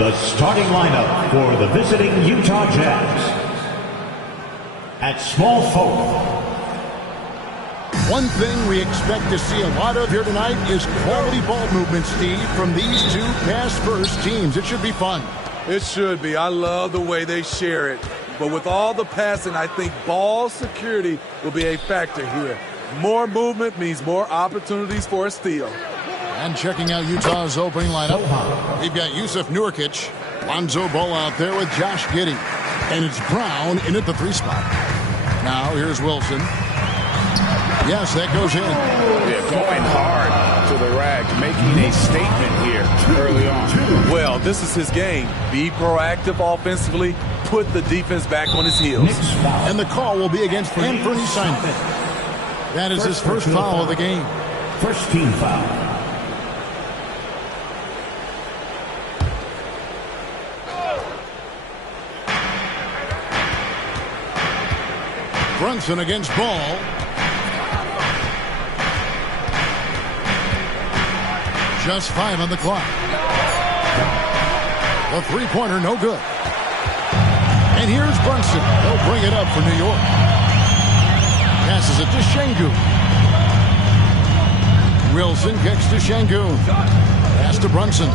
The starting lineup for the visiting Utah Jazz. At small forward. One thing we expect to see a lot of here tonight is quality ball movement, Steve, from these two pass-first teams. It should be fun. It should be. I love the way they share it. But with all the passing, I think ball security will be a factor here. More movement means more opportunities for a steal. And checking out Utah's opening lineup, we've got Jusuf Nurkic, Lonzo Ball out there with Josh Giddey. And it's Brown in at the 3 spot. Now here's Wilson. Yes, that goes in. Yeah, going hard to the rack, making a statement here early on. Well, this is his game. Be proactive offensively, put the defense back on his heels. And the call will be against Anthony Simon. That is his first foul of the game. First team foul. Brunson against Ball. Just 5 on the clock. The three-pointer, no good. And here's Brunson. He'll bring it up for New York. Passes it to Şengün. Wilson kicks to Şengün. Pass to Brunson.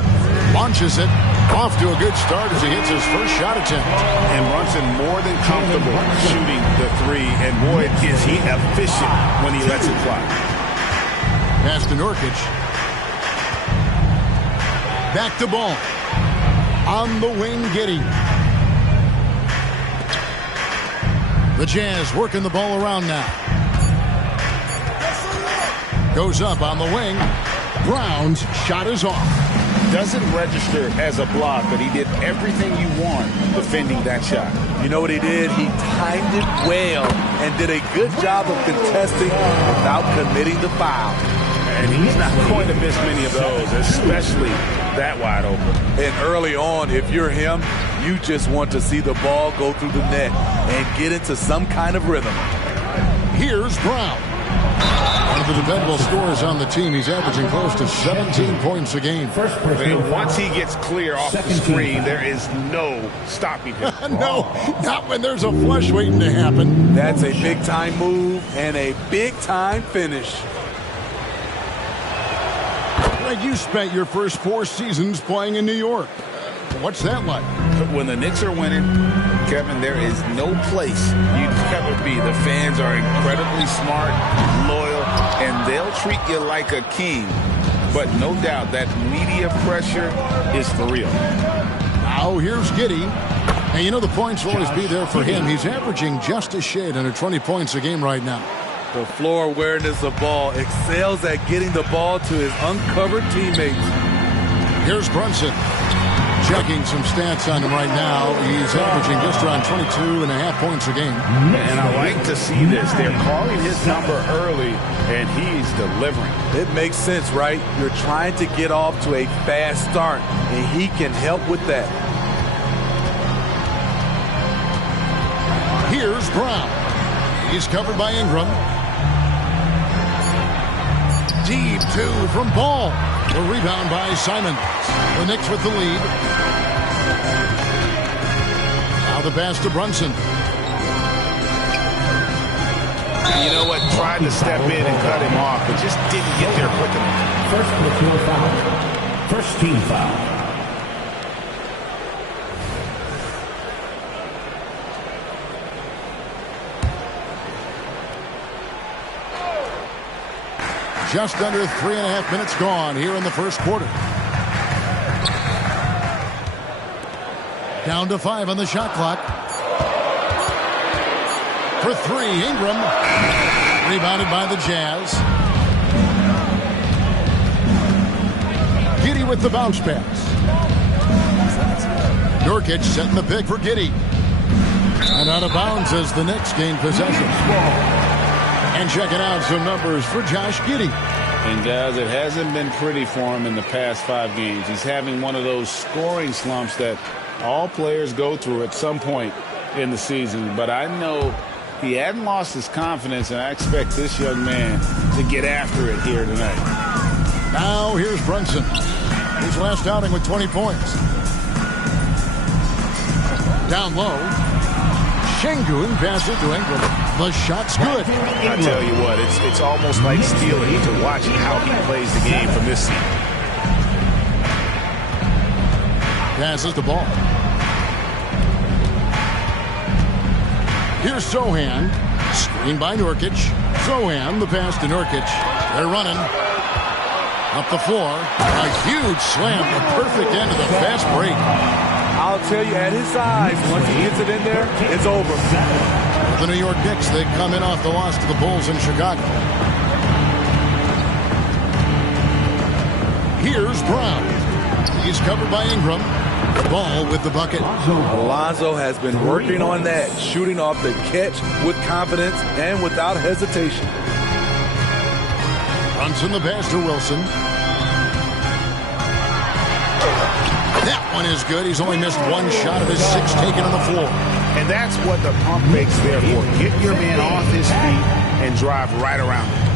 Launches it. Off to a good start as he hits his first shot attempt. And Brunson more than comfortable shooting the 3. And boy, is he efficient when he lets it fly. Pass to Nurkic. Back to Ball. On the wing, Giddey. The Jazz working the ball around now. Goes up on the wing. Brown's shot is off. Doesn't register as a block, but he did everything you want defending that shot. You know what he did? He timed it well and did a good job of contesting without committing the foul. And he's not going to miss many of those, especially that wide open. And early on, if you're him, you just want to see the ball go through the net and get into some kind of rhythm. Here's Brown. One of the dependable scorers on the team. He's averaging close to 17 points a game. And once he gets clear off the screen, there is no stopping him. No, not when there's a flush waiting to happen. That's a big-time move and a big-time finish. Like you spent your first 4 seasons playing in New York. What's that like? When the Knicks are winning, Kevin, there is no place you'd ever be. The fans are incredibly smart, loyal, and they'll treat you like a king. But no doubt that media pressure is for real. Now here's Giddey. And you know the points will always be there for him. He's averaging just a shade under 20 points a game right now. The floor awareness of ball excels at getting the ball to his uncovered teammates. Here's Brunson. Checking some stats on him right now. He's averaging just around 22.5 points a game. And I like to see this. They're calling his number early, and he's delivering. It makes sense, right? You're trying to get off to a fast start, and he can help with that. Here's Brown. He's covered by Ingram. Deep 2 from Ball. The rebound by Simon. The Knicks with the lead. Now the pass to Brunson. You know what? Tried to step in and cut him off, but just didn't get there quick enough. First personal foul. First team foul. Just under 3.5 minutes gone here in the first quarter. Down to 5 on the shot clock. For 3, Ingram. Rebounded by the Jazz. Giddey with the bounce pass. Nurkic setting the pick for Giddey. And out of bounds as the Knicks gain possession. And checking out some numbers for Josh Giddey. And guys, it hasn't been pretty for him in the past 5 games. He's having one of those scoring slumps that all players go through at some point in the season. But I know he hadn't lost his confidence, and I expect this young man to get after it here tonight. Now here's Brunson. His last outing with 20 points. Down low. Şengün passes to Ingram. The shot's good. I tell you what, it's almost like stealing to watch how he plays the game from this seat. Passes the ball. Here's Sohan. Screen by Nurkic. Sohan, the pass to Nurkic. They're running. Up the floor. A huge slam. The perfect end of the fast break. I'll tell you, at his size, once he gets it in there, it's over. The New York Knicks, they come in off the loss to the Bulls in Chicago. Here's Brown. He's covered by Ingram. Ball with the bucket. Alonzo has been working on that, shooting off the catch with confidence and without hesitation. Brunson the pass to Wilson. That one is good. He's only missed one shot of his 6 taken on the floor. And that's what the pump fake's there for. Get your man off his feet and drive right around him.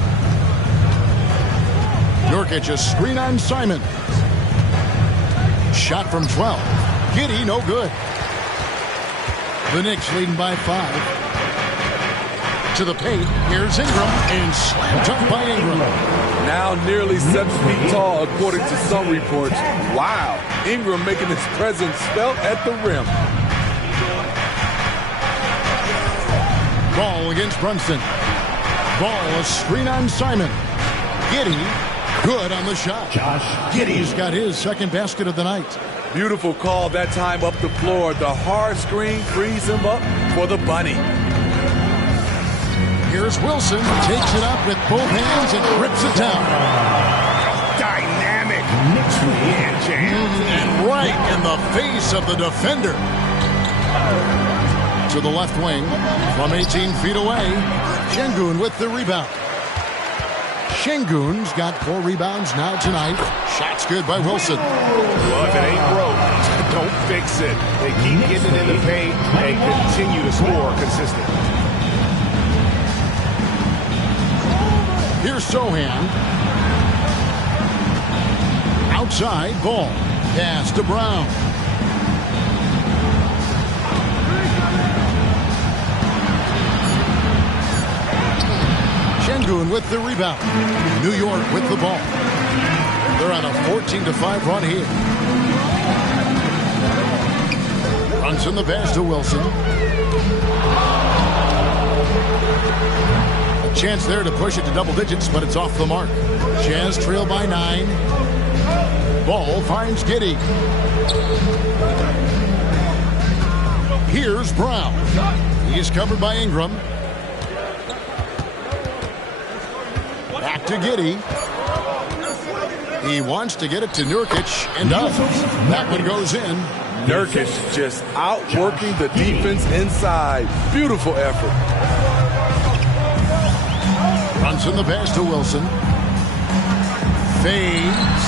Nurkic, a screen on Simon. Shot from 12. Giddey, no good. The Knicks leading by 5. To the paint. Here's Ingram. And slam dunk by Ingram. Now nearly 7 feet tall, according to some reports. Wow. Ingram making his presence felt at the rim. Ball against Brunson. Ball, a screen on Simon. Giddey, good on the shot. Giddey's got his second basket of the night. Beautiful call that time up the floor. The hard screen frees him up for the bunny. Here's Wilson, takes it up with both hands and rips it down. Dynamic. Hand jam. And right in the face of the defender. To the left wing, from 18 feet away, Şengün with the rebound. Şengün's got 4 rebounds now tonight. Shot's good by Wilson. Well, if it ain't broke, don't fix it. They keep getting it in the paint and continue to score consistently. Here's Sohan. Outside, ball. Pass to Brown. Şengün with the rebound. New York with the ball. They're on a 14-5 run here. Runs in the pass to Wilson. A chance there to push it to double digits, but it's off the mark. Jazz trail by 9. Ball finds Giddey. Here's Brown. He's covered by Ingram. Back to Giddey. He wants to get it to Nurkic and does. That one goes in. Nurkic just outworking the defense inside. Beautiful effort. Runs in the pass to Wilson. Fades.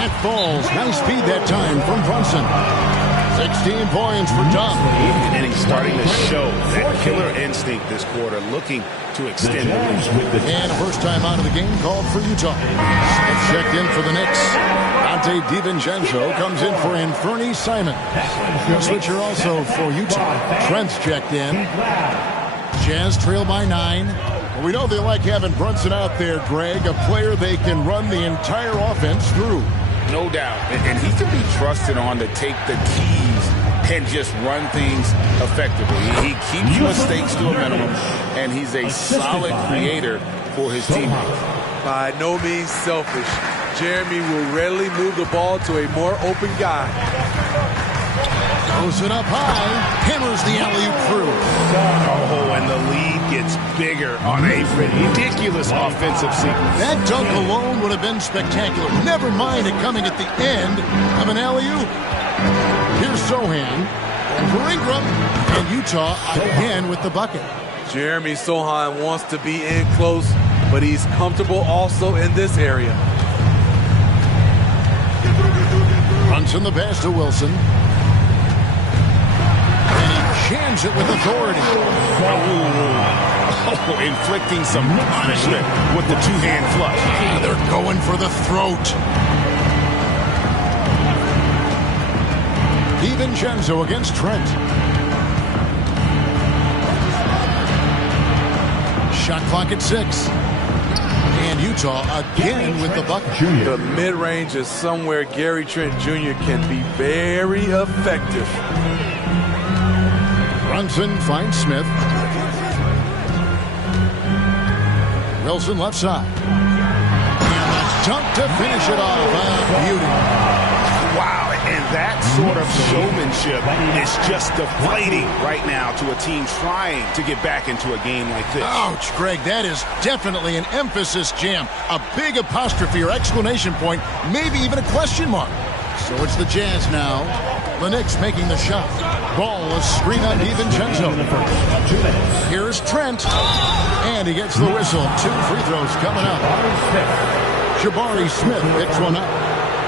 That falls. Nice speed that time from Brunson. 16 points for Dunn. And he's starting to show that killer instinct this quarter, looking to extend the lead. And first time out of the game called for Utah. Smith checked in for the Knicks. Dante DiVincenzo comes in for Anthony Simon. The switcher also for Utah. Trent's checked in. Jazz trail by 9. Well, we know they like having Brunson out there, Greg, a player they can run the entire offense through. No doubt. And he can be trusted on to take the keys and just run things effectively. He keeps mistakes to a minimum, and he's a solid creator for his teammates. By no means selfish, Jeremy will readily move the ball to a more open guy. Throws it up high, hammers the alley-oop through. Oh, and the lead gets bigger on a ridiculous offensive sequence. That dunk alone would have been spectacular. Never mind it coming at the end of an alley-oop. Here's Sohan for Ingram, and Utah again with the bucket. Jeremy Sohan wants to be in close, but he's comfortable also in this area. Runs in the pass to Wilson. Jams it with authority. Oh, inflicting some punishment with the two-hand flush. They're going for the throat. DiVincenzo against Trent. Shot clock at 6. And Utah again with the bucket. The mid-range is somewhere Gary Trent Jr. can be very effective. Brunson finds Smith. Wilson left side. And a dunk to finish it off. Beauty. Wow, and that sort of showmanship is just deflating right now to a team trying to get back into a game like this. Ouch, Greg, that is definitely an emphasis jam. A big apostrophe or exclamation point, maybe even a question mark. So it's the Jazz now. The Knicks making the shot. Ball, a screen on DiVincenzo. Here's Trent. And he gets the whistle. 2 free throws coming up. Jabari Smith picks one up.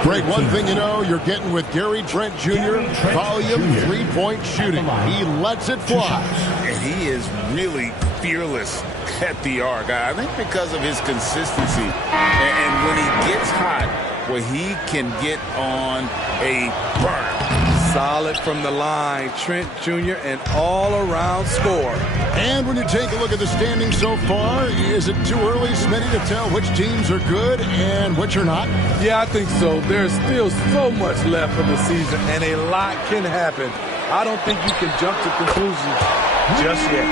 Greg, one thing you know, you're getting with Gary Trent Jr., volume three-point shooting. He lets it fly. And he is really fearless at the arc. I think because of his consistency. And when he gets hot, well, he can get on a burn. Solid from the line. Trent Jr. an all-around scorer. And when you take a look at the standings so far, is it too early, Smitty, to tell which teams are good and which are not? Yeah, I think so. There's still so much left of the season, and a lot can happen. I don't think you can jump to conclusions just yet.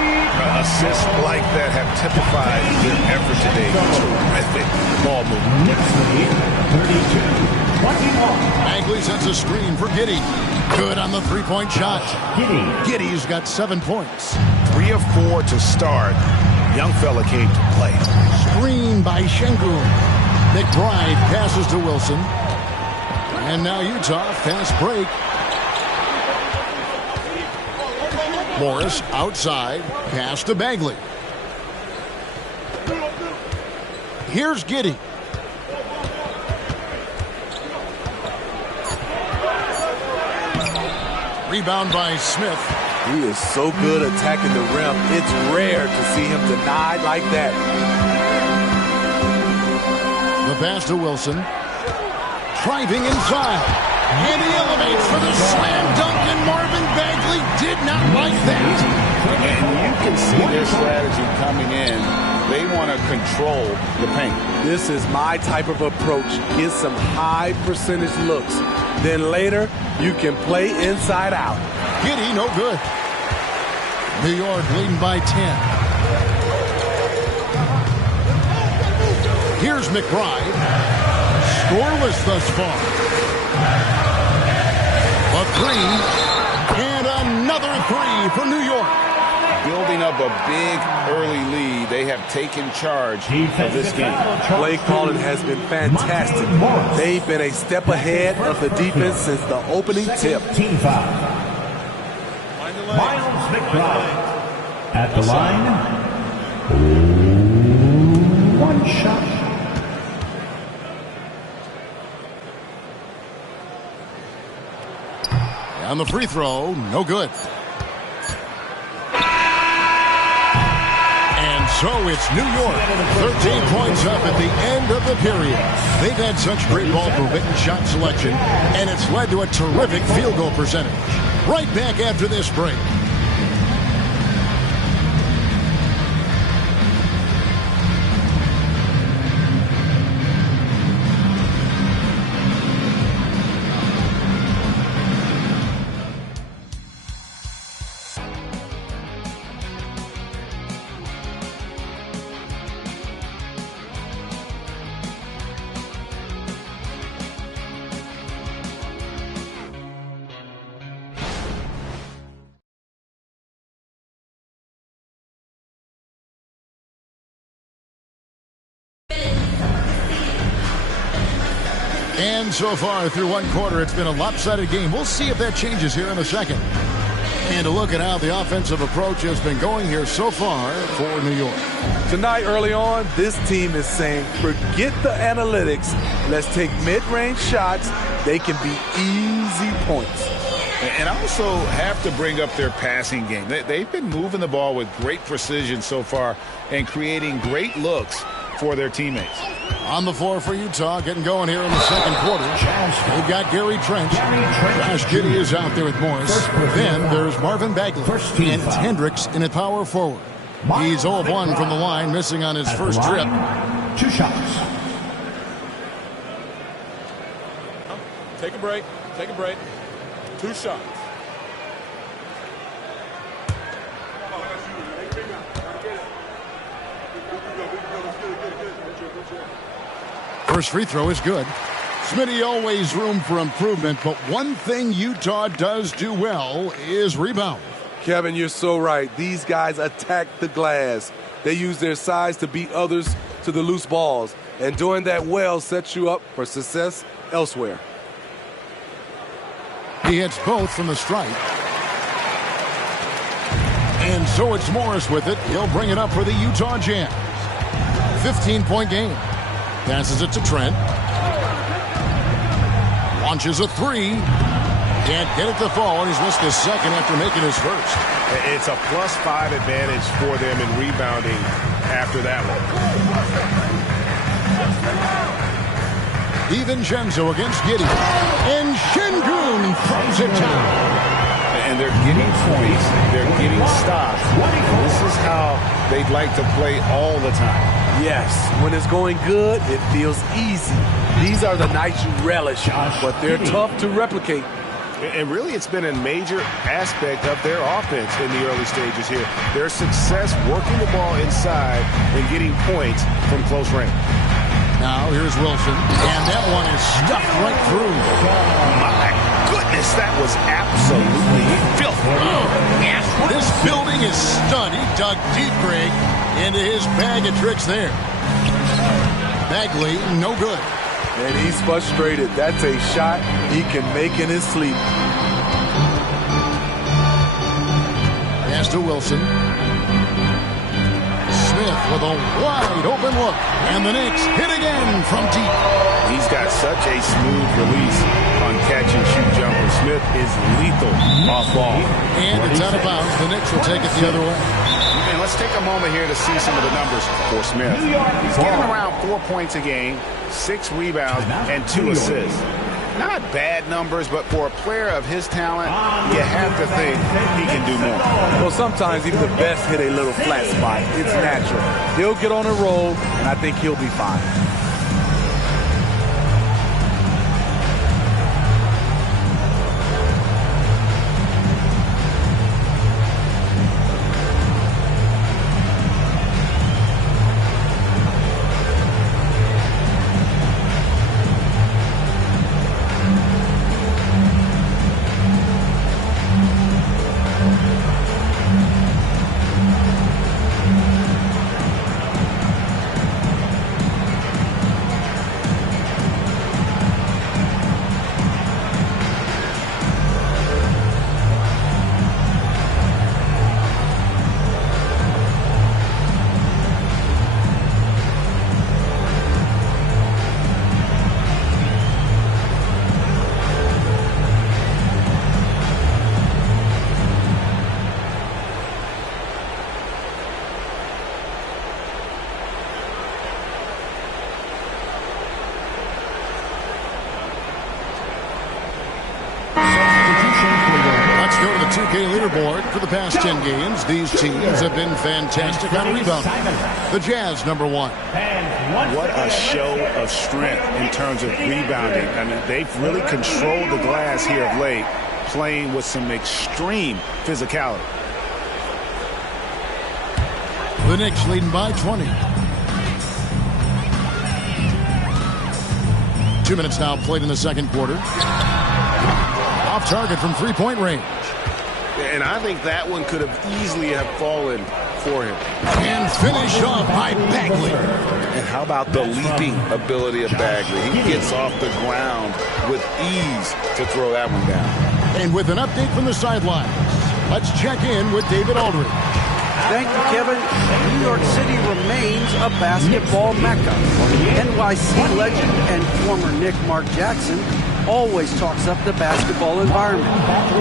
Assists like that have typified their effort today. Terrific ball movement. 32-21. Bagley sets a screen for Giddey. Good on the three-point shot. Giddey's got 7 points. 3 of 4 to start. Young fella came to play. Screen by Şengün. McBride passes to Wilson. And now Utah, fast break. Morris outside, pass to Bagley. Here's Giddey. Rebound by Smith. He is so good attacking the rim. It's rare to see him denied like that. The pass to Wilson. Driving inside. And he elevates for the slam dunk, and Marvin Bagley did not like that. And you can see their strategy coming in. They want to control the paint. This is my type of approach. Get some high percentage looks. Then later, you can play inside out. Giddey, no good. New York leading by 10. Here's McBride. Scoreless thus far. A 3. And another 3 for New York. Building up a big early lead. They have taken charge of this game. Play calling has been fantastic. They've been a step ahead of the defense since the opening tip. Team foul. Miles McBride at the line. 1 shot. On the free throw, no good. And so it's New York, 13 points up at the end of the period. They've had such great ball movement and shot selection, and it's led to a terrific field goal percentage. Right back after this break. And so far through one quarter, it's been a lopsided game. We'll see if that changes here in a second. And a look at how the offensive approach has been going here so far for New York. Tonight, early on, this team is saying, forget the analytics. Let's take mid-range shots. They can be easy points. And also have to bring up their passing game. They've been moving the ball with great precision so far and creating great looks for their teammates. On the floor for Utah, getting going here in the second quarter. They've got Gary Trent. Josh Giddey is out there with Morris. Then there's Marvin Bagley and Hendricks in at power forward. He's 0 of 1 from the line, missing on his At the first trip. line, 2 shots. Take a break. Take a break. 2 shots. First free throw is good. Smitty, always room for improvement, but one thing Utah does do well is rebound. Kevin, you're so right. These guys attack the glass. They use their size to beat others to the loose balls. And doing that well sets you up for success elsewhere. He hits both from the stripe. And so it's Morris with it. He'll bring it up for the Utah Jazz. 15-point game. Passes it to Trent. Launches a three. Can't get it to fall, and he's missed his second after making his first. It's a +5 advantage for them in rebounding after that one. DiVincenzo against Giddey. And Şengün throws it down. And they're getting points. They're getting stops. This is how they'd like to play all the time. Yes, when it's going good, it feels easy. These are the nights you relish, but they're tough to replicate. And really, it's been a major aspect of their offense in the early stages here. Their success working the ball inside and getting points from close range. Now here's Wilson, and that one is stuffed right through. My goodness, that was absolutely filthy. Yes, this building is stunned. He dug deep, Greg, into his bag of tricks there. Bagley, no good. And he's frustrated. That's a shot he can make in his sleep. Pass to Wilson. Smith with a wide open look. And the Knicks hit again from deep. He's got such a smooth release on catch-and-shoot jumper. Smith is lethal off ball. And it's out of bounds. The Knicks will take it the other way. And let's take a moment here to see some of the numbers for Smith. He's getting around 4 points a game, 6 rebounds, and 2 assists. Not bad numbers, but for a player of his talent, you have to think he can do more. Well, sometimes even the best hit a little flat spot. It's natural. He'll get on a roll, and I think he'll be fine. Leaderboard for the past 10 games. These teams have been fantastic on rebounding. The Jazz, number 1. What a show of strength in terms of rebounding. I mean, they've really controlled the glass here of late, playing with some extreme physicality. The Knicks leading by 20. 2 minutes now played in the second quarter. Off target from three-point range. And I think that one could have easily have fallen for him. And finished off by Bagley. And how about the leaping ability of Bagley? He gets off the ground with ease to throw that one down. And with an update from the sidelines, let's check in with David Aldridge. Thank you, Kevin. New York City remains a basketball mecca. NYC legend and former Knick Mark Jackson always talks up the basketball environment.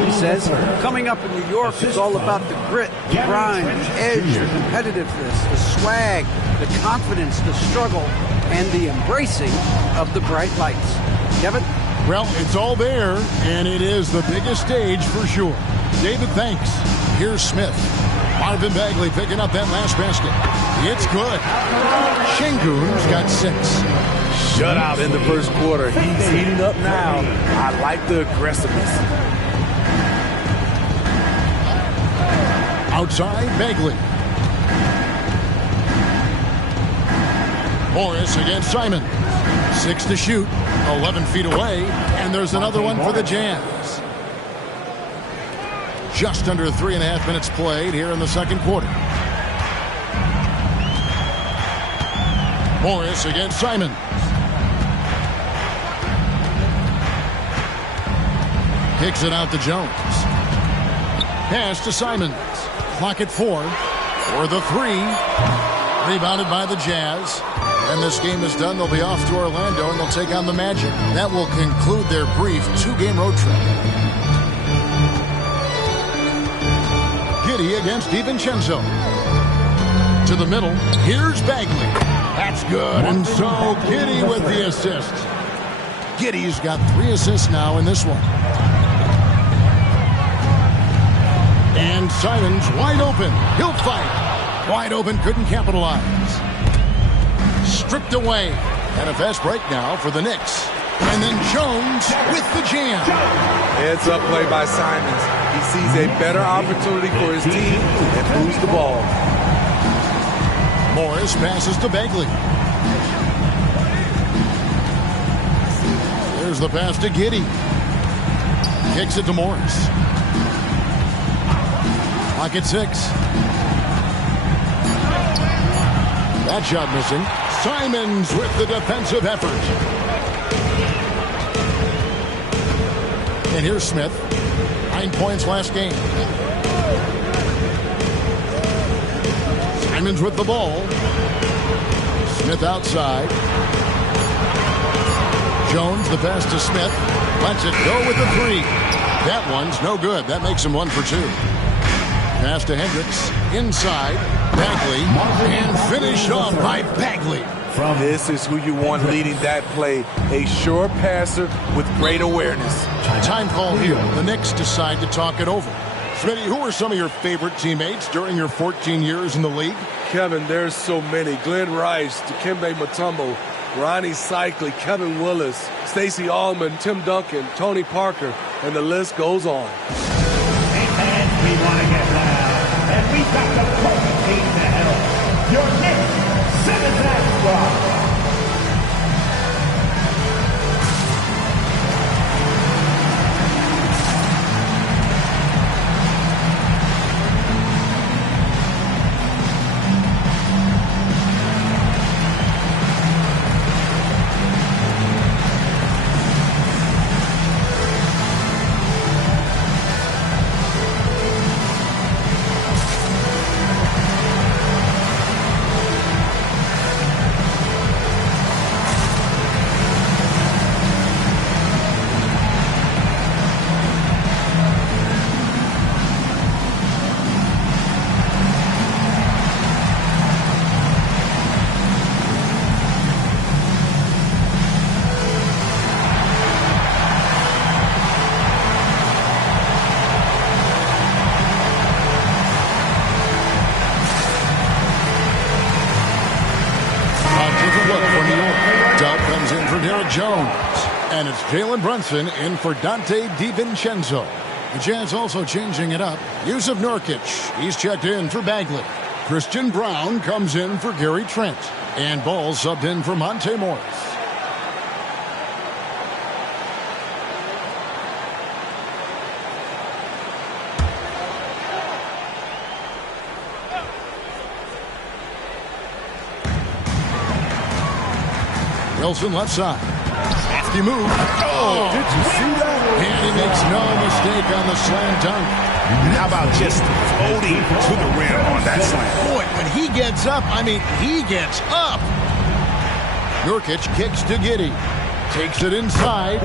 He says, coming up in New York, it's all about the grit, the grind, the edge, the competitiveness, the swag, the confidence, the struggle, and the embracing of the bright lights. Kevin? Well, it's all there, and it is the biggest stage for sure. David, thanks. Here's Smith. Marvin Bagley picking up that last basket. It's good. Şengün's got 6. Shutout in the first quarter. He's heating up now. I like the aggressiveness. Outside, Bagley. Morris against Simon. 6 to shoot. 11 feet away. And there's another one for the Jazz. Just under 3.5 minutes played here in the second quarter. Morris against Simon. Kicks it out to Jones. Pass to Simons. Clock at 4. For the 3. Rebounded by the Jazz. And this game is done. They'll be off to Orlando, and they'll take on the Magic. That will conclude their brief 2-game road trip. Giddey against DiVincenzo. To the middle. Here's Bagley. That's good. And so Giddey with the assist. Giddey's got 3 assists now in this one. And Simons wide open. He'll fight. Wide open, couldn't capitalize. Stripped away. And a fast break now for the Knicks. And then Jones with the jam. Heads up play by Simons. He sees a better opportunity for his team and moves the ball. Morris passes to Bagley. There's the pass to Giddey. Kicks it to Morris. Clock at 6. That shot missing. Simons with the defensive effort. And here's Smith. 9 points last game. Simons with the ball. Smith outside. Jones, the pass to Smith. Lets it go with the 3. That one's no good. That makes him 1 for 2. Pass to Hendricks. Inside. Bagley. And finished off by Bagley. This is who you want leading that play. A sure passer with great awareness. Time call here. The Knicks decide to talk it over. Smitty, who are some of your favorite teammates during your 14 years in the league? Kevin, there's so many. Glenn Rice, Dikembe Mutombo, Ronnie Cycli, Kevin Willis, Stacey Allman, Tim Duncan, Tony Parker, and the list goes on. And we want to get loud. And we've got the perfect team to help. Your Knicks Citizens Squad. Jones. And it's Jalen Brunson in for Dante DiVincenzo. The Jazz also changing it up. Yusuf Nurkic, he's checked in for Bagley. Christian Brown comes in for Gary Trent. And Ball subbed in for Monte Morris. Wilson left side. Hefty move. Oh, did you see that? And he makes no mistake on the slam dunk. And how about just floating to the rim on that slam? Boy, when he gets up, I mean, he gets up. Nurkic kicks to Giddey. Takes it inside.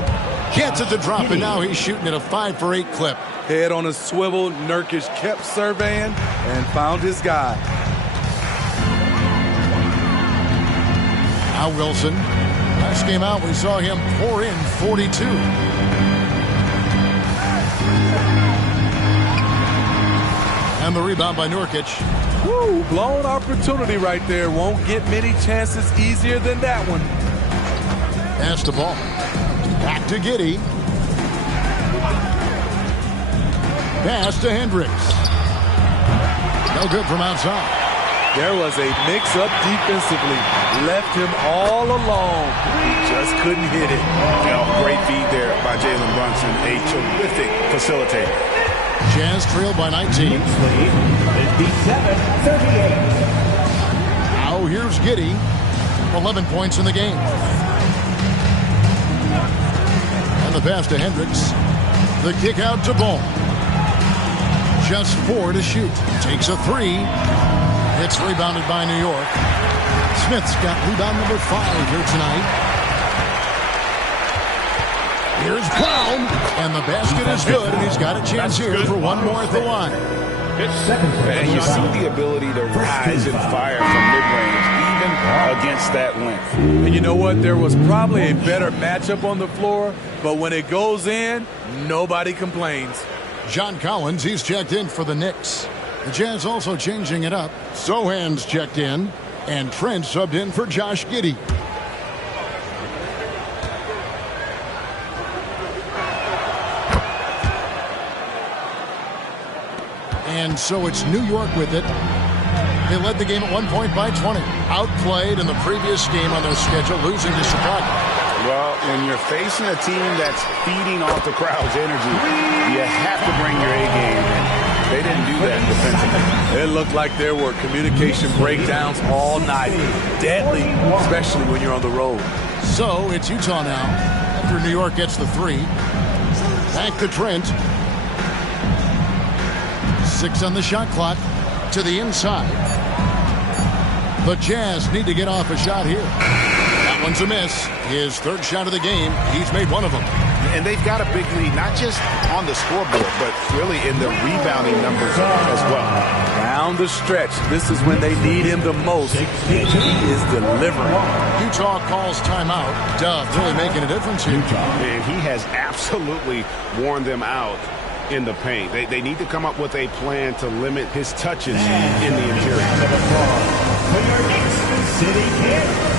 Gets it to drop, and now he's shooting at a 5 for 8 clip. Head on a swivel, Nurkic kept surveying and found his guy. Now Wilson. Last game out, we saw him pour in 42. And the rebound by Nurkic. Woo, blown opportunity right there. Won't get many chances easier than that one. Pass the ball. Back to Giddey. Pass to Hendricks. No good from outside. There was a mix-up defensively. Left him all alone. He just couldn't hit it. Great feed there by Jalen Brunson. A terrific facilitator. Jazz trail by 19. 57-38. Now here's Giddey. 11 points in the game. And the pass to Hendricks. The kick out to Ball. Just 4 to shoot. Takes a 3. It's rebounded by New York. Smith's got rebound number 5 here tonight. Here's Brown, and the basket is good, and he's got a chance here for one more at the line. And you see the ability to rise and fire from mid-range, even against that length. And you know what? There was probably a better matchup on the floor, but when it goes in, nobody complains. John Collins, he's checked in for the Knicks. The Jazz also changing it up. Sohan's checked in, and Trent subbed in for Josh Giddey. And so it's New York with it. They led the game at 1 point by 20. Outplayed in the previous game on their schedule, losing to Chicago. Well, when you're facing a team that's feeding off the crowd's energy, you have to bring your A game. They didn't do that defensively. It looked like there were communication breakdowns all night. Deadly, especially when you're on the road. So it's Utah now after New York gets the 3. Back to Trent. 6 on the shot clock. To the inside. The Jazz need to get off a shot here. That one's a miss. His 3rd shot of the game. He's made one of them. And they've got a big lead, not just on the scoreboard, but really in the rebounding numbers as well. Down the stretch, this is when they need him the most. He is delivering. Utah calls timeout. Duff really making a difference here. And he has absolutely worn them out in the paint. They need to come up with a plan to limit his touches in the interior. For your next City Kid.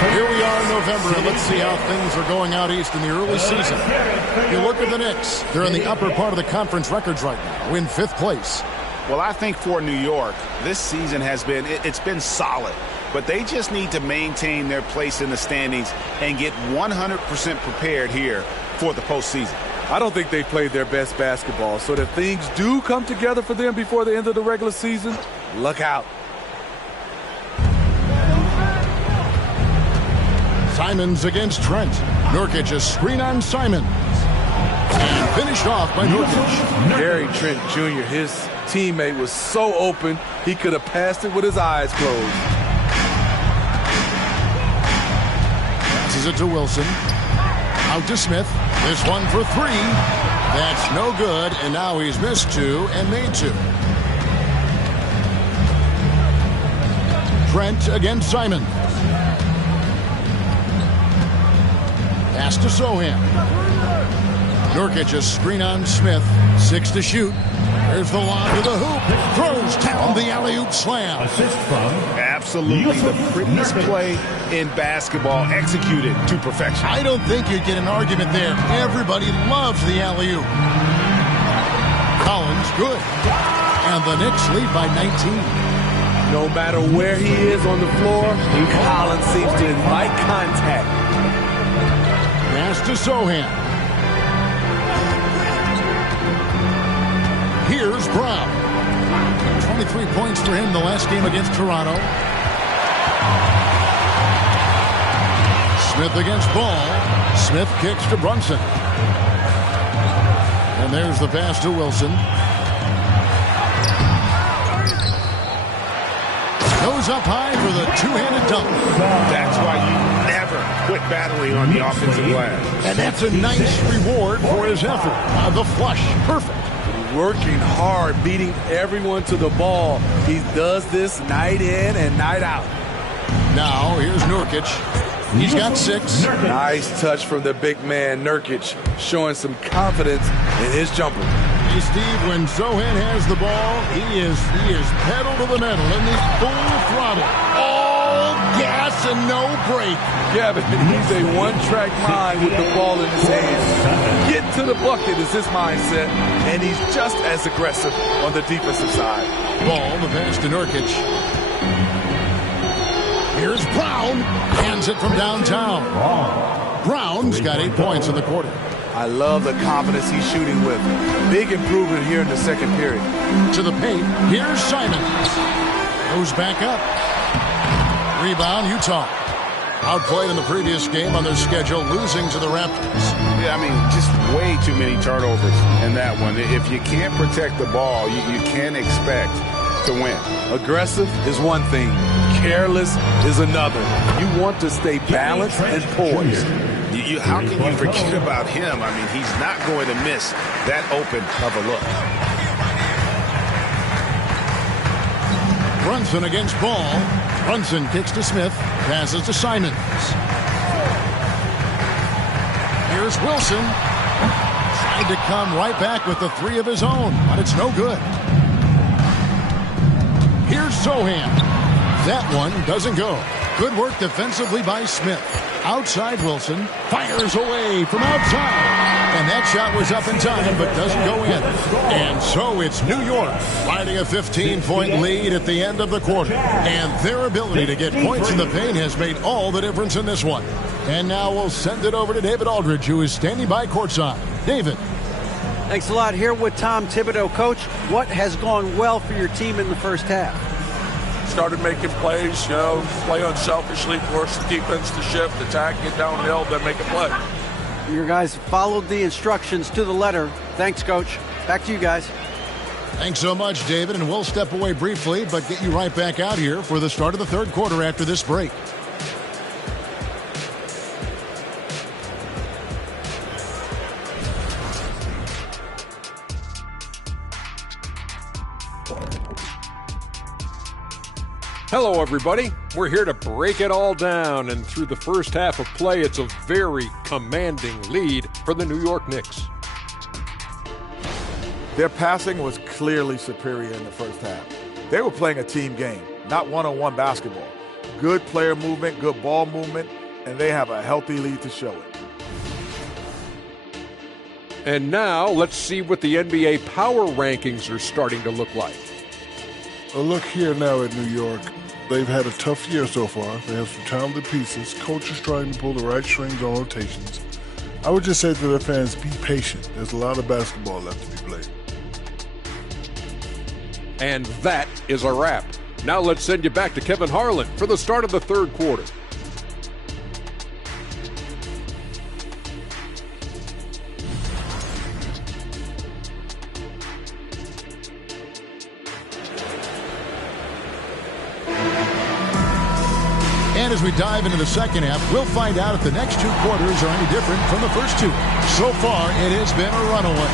Here we are in November, and let's see how things are going out east in the early season. You look at the Knicks. They're in the upper part of the conference records right now, in 5th place. Well, I think for New York, this season has been, it's been solid. But they just need to maintain their place in the standings and get 100% prepared here for the postseason. I don't think they played their best basketball, so if things do come together for them before the end of the regular season, look out. Simons against Trent. Nurkic a screen on Simons. And finished off by Nurkic. Gary Trent Jr., his teammate was so open, he could have passed it with his eyes closed. Passes it to Wilson. Out to Smith. This one for 3. That's no good, and now he's missed 2 and made 2. Trent against Simon. Pass to Sohan. Nurkic a screen on Smith. 6 to shoot. There's the lob to the hoop. Throws down the alley-oop slam. Assist from Absolutely the prettiest play in basketball, executed to perfection. I don't think you'd get an argument there. Everybody loves the alley-oop. Collins, good. And the Knicks lead by 19. No matter where he is on the floor, Collins seems to invite contact. Pass to Sohan. Here's Brown. 23 points for him the last game against Toronto. Smith against Ball. Smith kicks to Brunson. And there's the pass to Wilson. Goes up high for the two-handed dunk. That's why you never quit battling on the offensive glass. And that's a nice reward for his effort. The flush, perfect. Working hard, beating everyone to the ball. He does this night in and night out. Now, here's Nurkic. He's got 6. Nice touch from the big man, Nurkic, showing some confidence in his jumper. Hey, Steve, when Sohan has the ball, he is pedal to the metal and he's full throttle. All gas and no brake. Yeah, but he's a one-track mind with the ball in his hand. Get to the bucket is his mindset, and he's just as aggressive on the defensive side. Ball, the pass to Nurkic. Here's Brown. Hands it from downtown. Brown's got 8 points in the quarter. I love the confidence he's shooting with. Big improvement here in the second period. To the paint. Here's Simon. Goes back up. Rebound, Utah. Outplayed in the previous game on their schedule, losing to the Raptors. Yeah, I mean, just way too many turnovers in that one. If you can't protect the ball, you can't expect to win. Aggressive is one thing. Careless is another. You want to stay balanced and poised. How can you forget about him? I mean, he's not going to miss that open of a look. Brunson against Ball. Brunson kicks to Smith. Passes to Simons. Here's Wilson. Tried to come right back with the 3 of his own, but it's no good. Here's Sohan. That one doesn't go. Good work defensively by Smith. Outside Wilson. Fires away from outside. And that shot was up in time, but doesn't go in. And so it's New York finding a 15-point lead at the end of the quarter. And their ability to get points in the paint has made all the difference in this one. And now we'll send it over to David Aldridge, who is standing by courtside. David. Thanks a lot. Here with Tom Thibodeau. Coach, what has gone well for your team in the first half? Started making plays, play unselfishly, force the defense to shift, attack, get downhill, then make a play. Your guys followed the instructions to the letter. Thanks, Coach. Back to you guys. Thanks so much, David, and we'll step away briefly, but get you right back out here for the start of the third quarter after this break. Hello, everybody. We're here to break it all down, and through the first half of play, it's a very commanding lead for the New York Knicks. Their passing was clearly superior in the first half. They were playing a team game, not one-on-one basketball. Good player movement, good ball movement, and they have a healthy lead to show it. And now, let's see what the NBA power rankings are starting to look like. A look here now at New York. They've had a tough year so far. They have some talented pieces. Coach is trying to pull the right strings on rotations. I would just say to their fans, be patient. There's a lot of basketball left to be played. And that is a wrap. Now let's send you back to Kevin Harlan for the start of the third quarter. And as we dive into the second half, we'll find out if the next two quarters are any different from the first two. So far, it has been a runaway.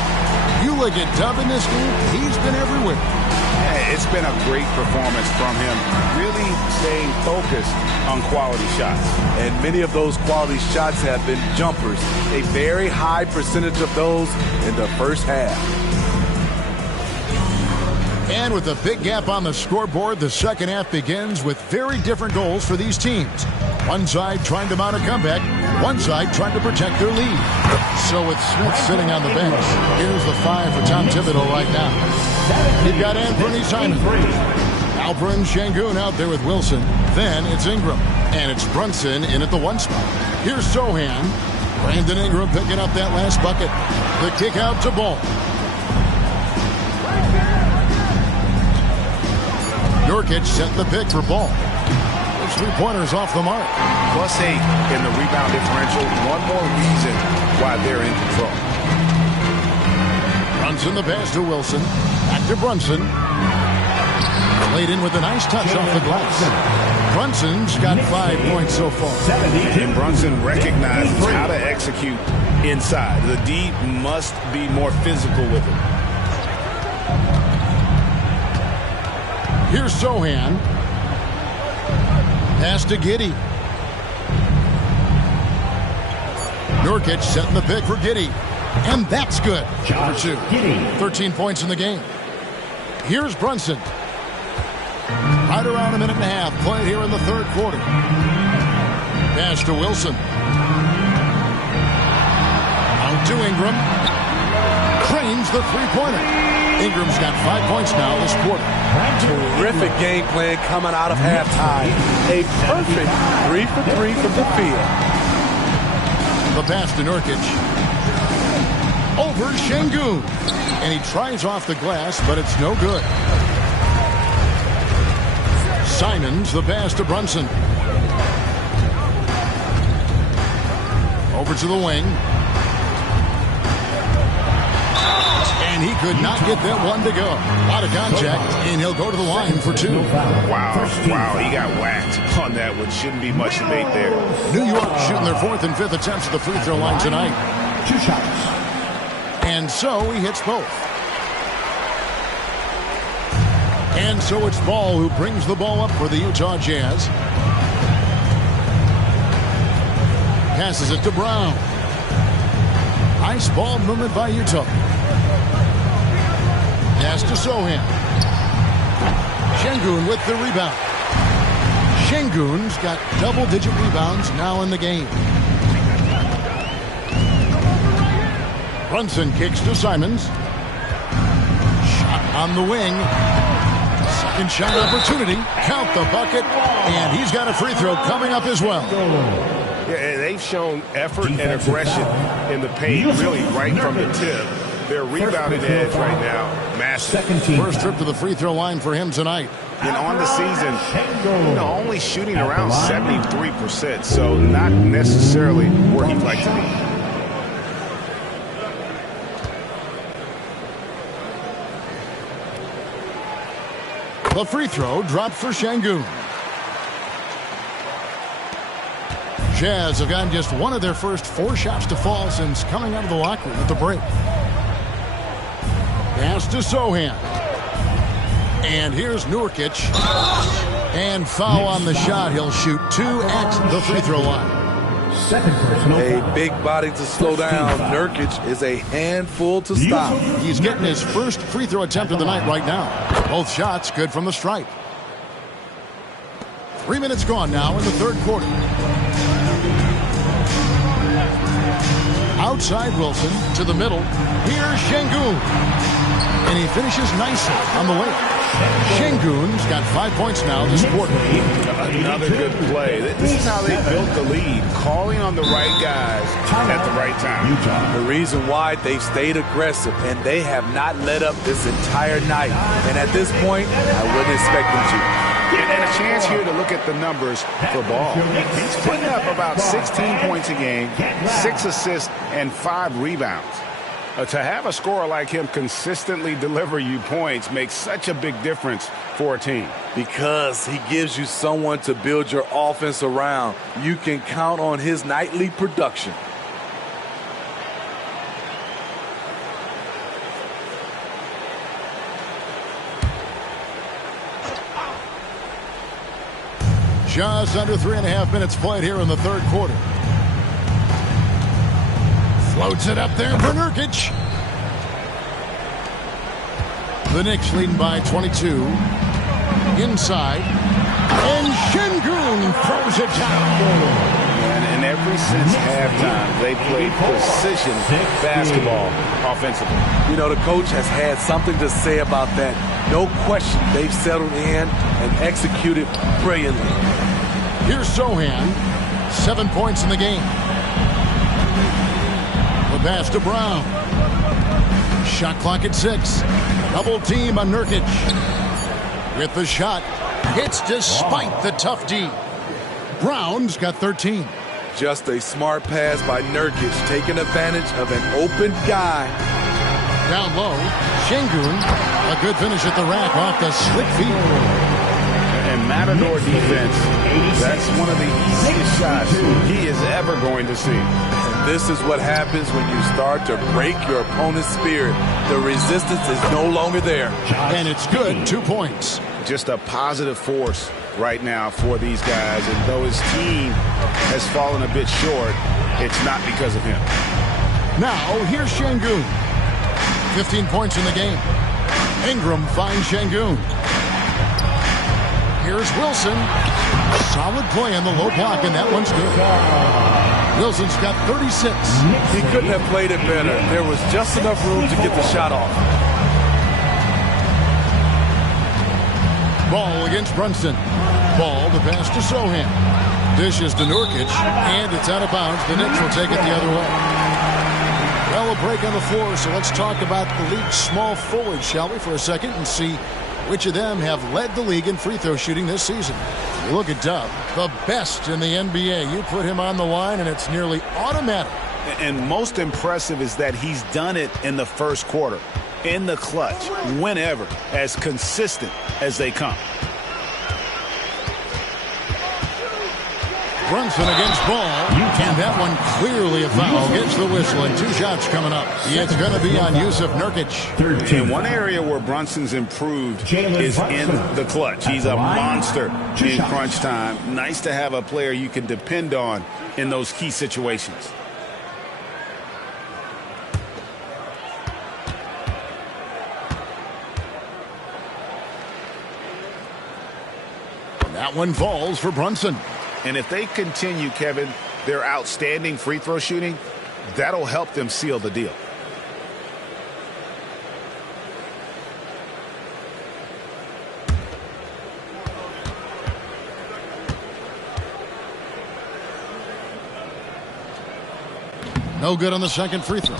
You look at Dub in this game, he's been everywhere. Yeah, it's been a great performance from him, really staying focused on quality shots. And many of those quality shots have been jumpers, a very high percentage of those in the first half. And with a big gap on the scoreboard, the second half begins with very different goals for these teams. One side trying to mount a comeback, one side trying to protect their lead. So with Smith sitting on the bench, here's the 5 for Tom Thibodeau right now. You've got Anthony Simon. Alperen Şengün out there with Wilson. Then it's Ingram. And it's Brunson in at the 1 spot. Here's Sohan. Brandon Ingram picking up that last bucket. The kick out to Ball. Nurkic set the pick for Ball. Those 3-pointers off the mark. +8 in the rebound differential. One more reason why they're in control. Brunson the pass to Wilson. Back to Brunson. Laid in with a nice touch off the glass. Brunson's got 5 points so far. And Brunson recognizes how to execute inside. The D must be more physical with it. Here's Sohan. Pass to Giddey. Nurkic setting the pick for Giddey. And that's good. For 2. 13 points in the game. Here's Brunson. Right around a minute and a half played here in the third quarter. Pass to Wilson. Out to Ingram. Cranes the 3-pointer. Ingram's got 5 points now this quarter. Terrific game plan coming out of halftime. A perfect 3 for 3 from the field. The pass to Nurkic. Over Şengün. And he tries off the glass, but it's no good. Simons the pass to Brunson. Over to the wing. And he could not get that one to go. A lot of contact, and he'll go to the line for 2. Wow, he got whacked on that one. Shouldn't be much debate there. New York shooting their 4th and 5th attempts at the free throw line tonight. 2 shots. And so he hits both. And so it's Ball who brings the ball up for the Utah Jazz. Passes it to Brown. Nice ball movement by Utah. Pass to Sohan. Şengün with the rebound. Şengün's got double-digit rebounds now in the game. Brunson kicks to Simons. Shot on the wing. Second shot opportunity. Count the bucket. And he's got a free throw coming up as well. Yeah, they've shown effort and aggression in the paint, really right from the tip. Their rebounding edge right now, massive. First trip to the free throw line for him tonight. And on the season, only shooting around 73%, so not necessarily where he'd like to be. The free throw dropped for Şengün. Jazz have gotten just one of their first 4 shots to fall since coming out of the locker room at the break. Pass to Sohan. And here's Nurkic. And foul on the shot. He'll shoot 2 at the free throw line. A big body to slow down. Nurkic is a handful to stop. He's getting his first free throw attempt of the night right now. Both shots good from the stripe. 3 minutes gone now in the third quarter. Outside Wilson to the middle. Here's Şengün. And he finishes nicely on the way. Şengün's got 5 points now this quarter. Another good play. This is how they built the lead, calling on the right guys at the right time. The reason why they've stayed aggressive, and they have not let up this entire night. And at this point, I wouldn't expect them to. And a chance here to look at the numbers for Ball. He's putting up about 16 points a game, 6 assists, and 5 rebounds. To have a scorer like him consistently deliver you points makes such a big difference for a team. Because he gives you someone to build your offense around. You can count on his nightly production. Just under 3.5 minutes played here in the third quarter. Floats it up there for Nurkic. The Knicks leading by 22. Inside. And Şengün throws it down. And ever since halftime, they played precision basketball offensively. You know, the coach has had something to say about that. No question, they've settled in and executed brilliantly. Here's Sohan. 7 points in the game. The pass to Brown. Shot clock at 6. Double team on Nurkic. With the shot. Hits despite the tough D. Brown's got 13. Just a smart pass by Nurkic, taking advantage of an open guy. Down low, Şengün, a good finish at the rack off the slick feed. And Matador defense, that's one of the easiest shots he is ever going to see. And this is what happens when you start to break your opponent's spirit. The resistance is no longer there. And it's good, 2 points. Just a positive force right now for these guys, and though his team has fallen a bit short, it's not because of him. Now, here's Şengün. 15 points in the game. Ingram finds Şengün. Here's Wilson. Solid play on the low block, and that one's good. Wilson's got 36. He couldn't have played it better. There was just enough room to get the shot off. Ball against Brunson. Ball to pass to Sohan. Dishes to Nurkic, and it's out of bounds. The Knicks will take it the other way. Well, a break on the floor, so let's talk about the league's small forwards, shall we, for a second, and see which of them have led the league in free throw shooting this season. You look at Dub, the best in the NBA. You put him on the line, and it's nearly automatic. And most impressive is that he's done it in the first quarter, in the clutch, whenever, as consistent as they come. Brunson against Ball, and that one clearly a foul. Gets the whistle, and 2 shots coming up. It's going to be on Yusuf Nurkic. And one area where Brunson's improved is in the clutch. He's a monster in crunch time. Nice to have a player you can depend on in those key situations. That one falls for Brunson. And if they continue, Kevin, their outstanding free throw shooting, that'll help them seal the deal. No good on the second free throw.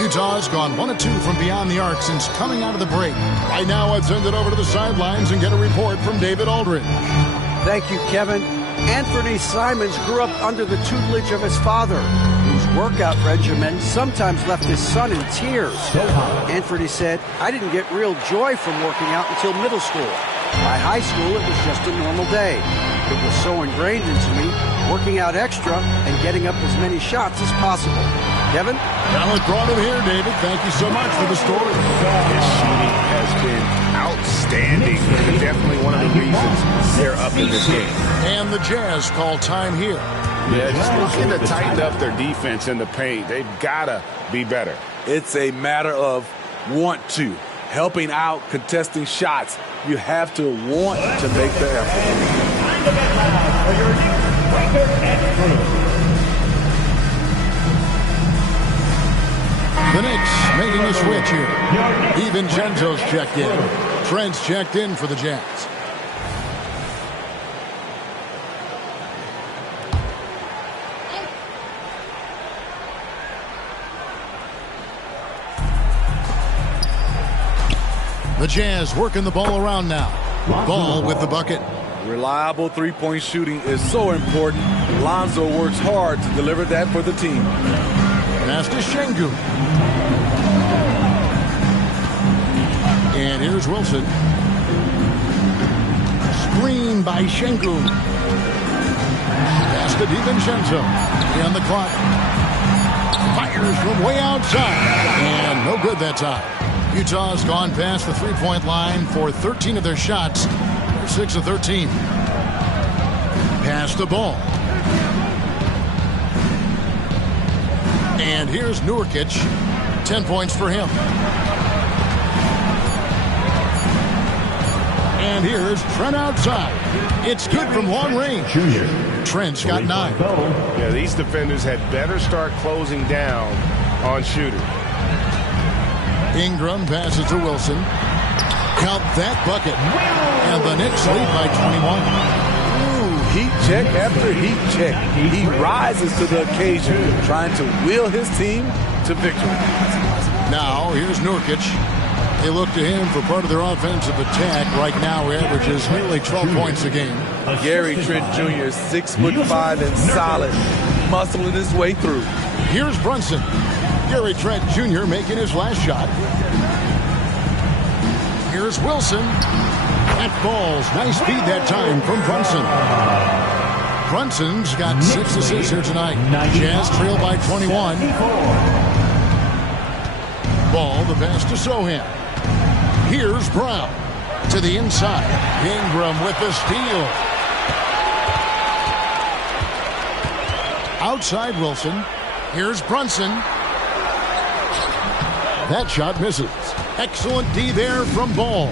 Utah's gone 1 of 2 from beyond the arc since coming out of the break. Right now, I'd send it over to the sidelines and get a report from David Aldridge. Thank you, Kevin. Anthony Simons grew up under the tutelage of his father, whose workout regimen sometimes left his son in tears. Anthony said, "I didn't get real joy from working out until middle school. By high school, it was just a normal day. It was so ingrained into me, working out extra and getting up as many shots as possible." Kevin? Well, it brought him here, David. Thank you so much for the story. His shooting has been outstanding. Definitely one of the reasons they're up in this game. And the Jazz call time here. Yeah, just looking to tighten up their defense in the paint. They've got to be better. It's a matter of want to. Helping out, contesting shots. You have to want to make the effort. Time to get loud for your Knicks breaker and crew. The Knicks making a switch here. DiVincenzo's checked in. Trent's checked in for the Jazz. The Jazz working the ball around now. Ball with the bucket. Reliable three-point shooting is so important. Lonzo works hard to deliver that for the team. Pass to Şengün. And here's Wilson. Screen by Şengün. Pass to DiVincenzo. On the clock. Fires from way outside. And no good that time. Utah's gone past the three-point line for 13 of their shots. They're 6 of 13. Pass the ball. And here's Nurkic. 10 points for him. And here's Trent outside. It's good from long range. Trent's got 9. Yeah, these defenders had better start closing down on shooter. Ingram passes to Wilson. Count that bucket. And the Knicks lead by 21. Heat check after heat check. He rises to the occasion, trying to wheel his team to victory. Now, here's Nurkic. They look to him for part of their offensive attack. Right now, he averages nearly 12 points a game. Gary Trent Jr. is 6'5" and solid, muscling his way through. Here's Brunson. Gary Trent Jr. making his last shot. Here's Wilson. That falls. Nice speed that time from Brunson. Brunson's got 6 assists here tonight. Jazz trail by 21. Ball, the pass to Sohan. Here's Brown to the inside. Ingram with the steal. Outside Wilson. Here's Brunson. That shot misses. Excellent D there from Ball.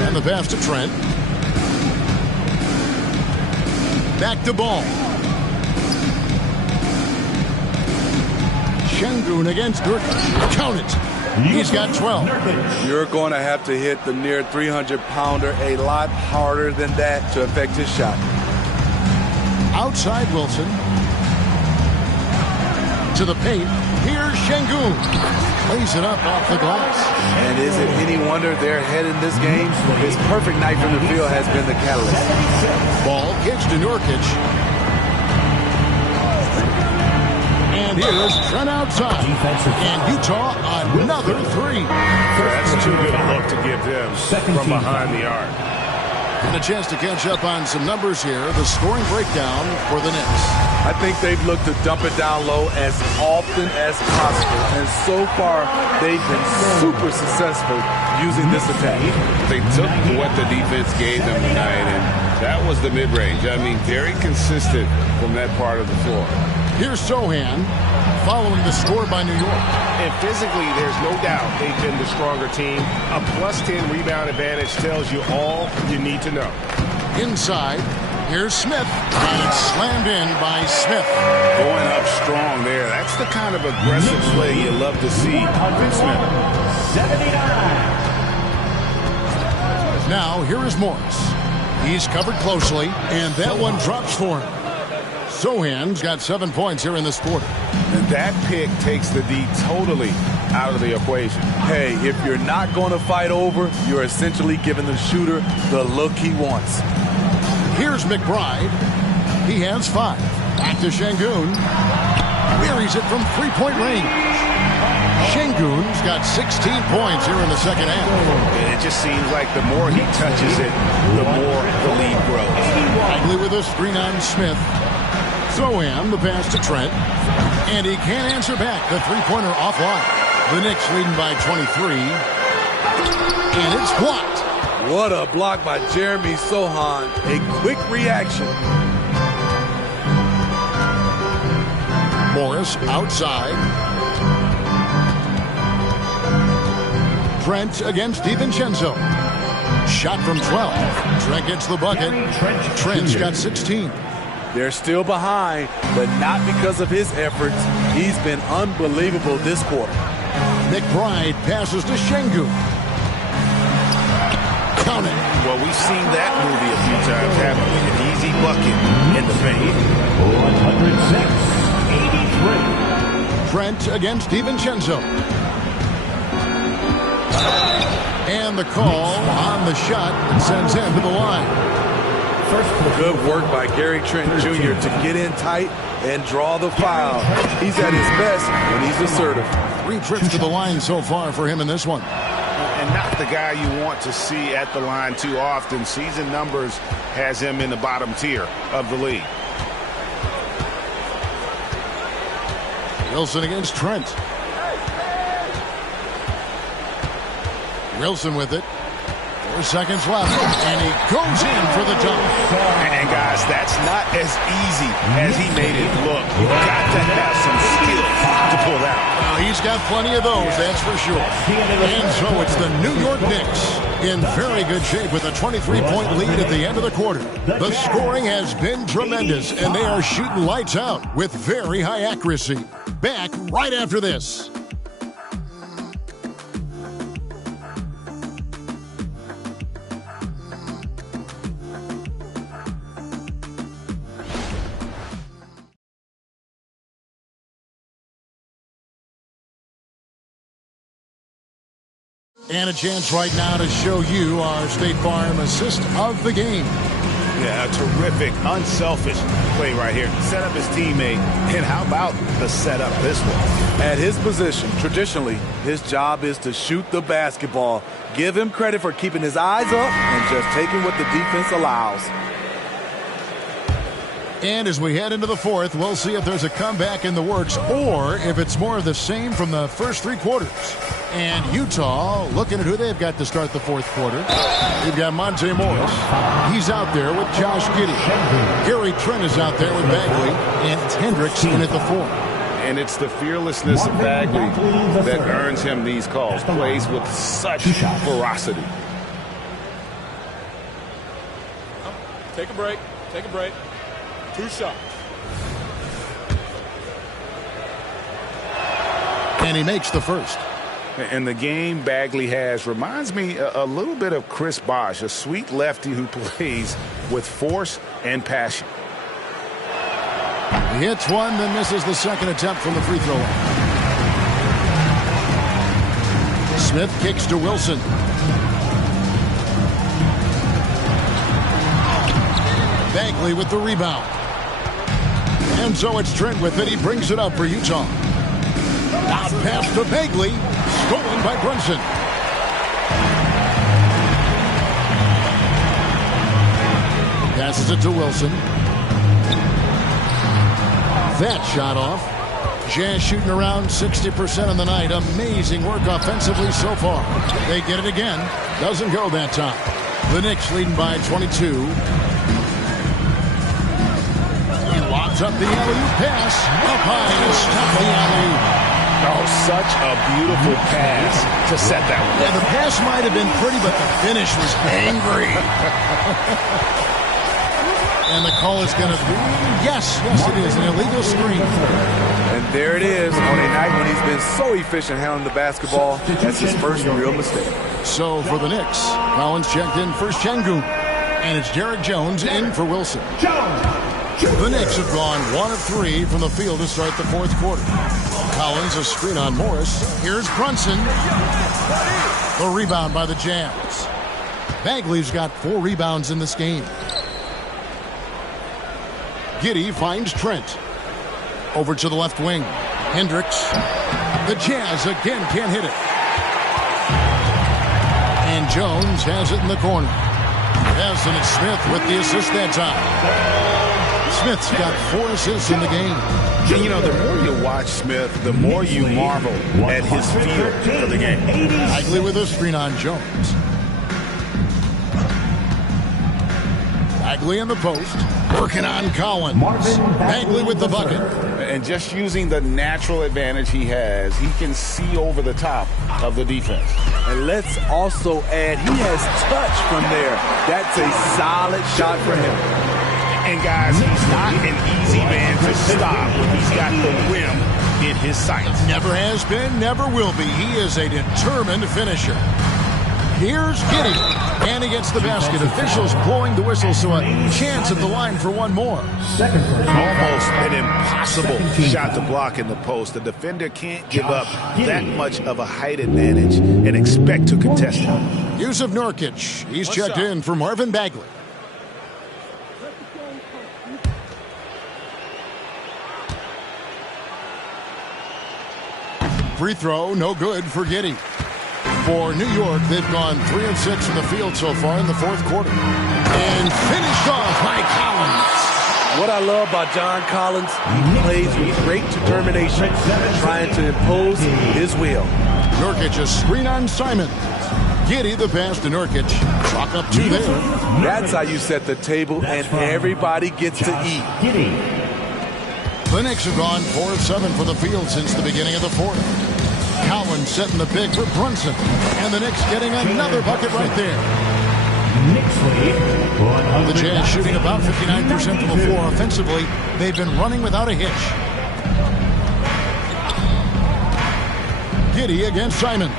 And the pass to Trent. Back to Ball. Şengün against Nurkic. Count it. He's got 12. You're going to have to hit the near 300-pounder a lot harder than that to affect his shot. Outside Wilson. To the paint. Here's Şengün. Lays it up off the glass. And is it any wonder they're ahead in this game? His perfect night from the field has been the catalyst. Ball kicks to Nurkic. And here's Trent outside. And Utah another 3. That's too good a look to give them from behind the arc. And a chance to catch up on some numbers here. The scoring breakdown for the Knicks. I think they've looked to dump it down low as often as possible. And so far, they've been super successful using this attack. They took what the defense gave them tonight, and that was the mid-range. I mean, very consistent from that part of the floor. Here's Sohan following the score by New York. And physically, there's no doubt they've been the stronger team. A +10 rebound advantage tells you all you need to know. Inside, here's Smith. And it's slammed in by Smith. Going up strong there. That's the kind of aggressive play you love to see from Smith. 79. Now, here is Morris. He's covered closely, and that one drops for him. Sohan's got 7 points here in this quarter. And that pick takes the D totally out of the equation. Hey, if you're not going to fight over, you're essentially giving the shooter the look he wants. Here's McBride. He has 5. Back to Şengün. Buries it from 3-point range. Şengün's got 16 points here in the second half. And it just seems like the more he touches it, the more the lead grows. Bagley with a screen on Smith. Sohan, the pass to Trent. And he can't answer back. The three-pointer offline. The Knicks leading by 23. And it's blocked. What a block by Jeremy Sohan. A quick reaction. Morris outside. Trent against DiVincenzo. Shot from 12. Trent gets the bucket. Trent's got 16. They're still behind, but not because of his efforts. He's been unbelievable this quarter. McBride passes to Şengün. Count it. Well, we've seen that movie a few times, haven't we? An easy bucket in the paint. 106-83. Trent against DiVincenzo. And the call on the shot that sends him to the line. Good work by Gary Trent Jr. to get in tight and draw the foul. He's at his best when he's assertive. 3 trips to the line so far for him in this one. And not the guy you want to see at the line too often. Season numbers has him in the bottom tier of the league. Wilson against Trent. Wilson with it. 4 seconds left. And he goes in for the dunk. And guys, that's not as easy as he made it look. You've got to have some skill to pull that. Well, he's got plenty of those, that's for sure. And so it's the New York Knicks in very good shape with a 23-point lead at the end of the quarter. The scoring has been tremendous, and they are shooting lights out with very high accuracy. Back right after this. And a chance right now to show you our State Farm assist of the game. Yeah, a terrific, unselfish play right here. Set up his teammate, and how about the setup this one? At his position, traditionally, his job is to shoot the basketball. Give him credit for keeping his eyes up and just taking what the defense allows. And as we head into the fourth, we'll see if there's a comeback in the works or if it's more of the same from the first three quarters. And Utah looking at who they've got to start the fourth quarter. They've got Monte Morris. He's out there with Josh Giddey. Gary Trent is out there with Bagley. And it's Hendricks in at the four. And it's the fearlessness of Bagley that earns him these calls. Plays with such ferocity. Take a break. Take a break. 2 shots. And he makes the first. And the game Bagley has reminds me a little bit of Chris Bosh, a sweet lefty who plays with force and passion. He hits one, then misses the second attempt from the free throw line. Smith kicks to Wilson. Bagley with the rebound. And so it's Trent with it. He brings it up for Utah. Out pass to Bagley. Stolen by Brunson. Passes it to Wilson. That shot off. Jazz shooting around 60% on the night. Amazing work offensively so far. They get it again. Doesn't go that time. The Knicks leading by 22. He lobs up the alley-oop pass. Up high and stop the alley-oop. Oh, such a beautiful pass to set that one. Yeah, the pass might have been pretty, but the finish was angry. And the call is going to be, yes, it is, an illegal screen. And there it is on a night when he's been so efficient handling the basketball. That's his first real mistake. So for the Knicks, Collins checked in for Şengün. And it's Derek Jones in for Wilson. The Knicks have gone 1 of 3 from the field to start the fourth quarter. Collins, a screen on Morris. Here's Brunson. The rebound by the Jazz. Bagley's got 4 rebounds in this game. Giddey finds Trent. Over to the left wing. Hendricks. The Jazz again can't hit it. And Jones has it in the corner. Yes, and it's Smith with the assist that time. Smith's got 4 assists in the game. And, you know, the more you watch Smith, the more you marvel at his feel for the game. Bagley with a screen on Jones. Bagley in the post. Working on Collins. Bagley with the bucket. And just using the natural advantage he has, he can see over the top of the defense. And let's also add, he has touch from there. That's a solid shot for him. And guys, he's not an easy man to stop when he's got the rim in his sights. Never has been, never will be. He is a determined finisher. Here's Giddey. And he gets the basket. Officials blowing the whistle, so a chance at the line for one more. Almost an impossible shot to block in the post. The defender can't give up that much of a height advantage and expect to contest it. Yusuf Nurkic. He's checked in for Marvin Bagley. Free throw, no good for Giddey. For New York, they've gone 3 of 6 from the field so far in the fourth quarter. And finished off by Collins. What I love about John Collins, he plays with great determination, trying to impose his will. Nurkic a screen on Simon. Giddey the pass to Nurkic. Chalk up 2 there. That's how you set the table, and everybody gets to eat. The Knicks have gone 4 of 7 for the field since the beginning of the fourth. Cowan setting the big for Brunson. And the Knicks getting another bucket right there. The Jazz shooting about 59% from the floor offensively. They've been running without a hitch. Giddey against Simon.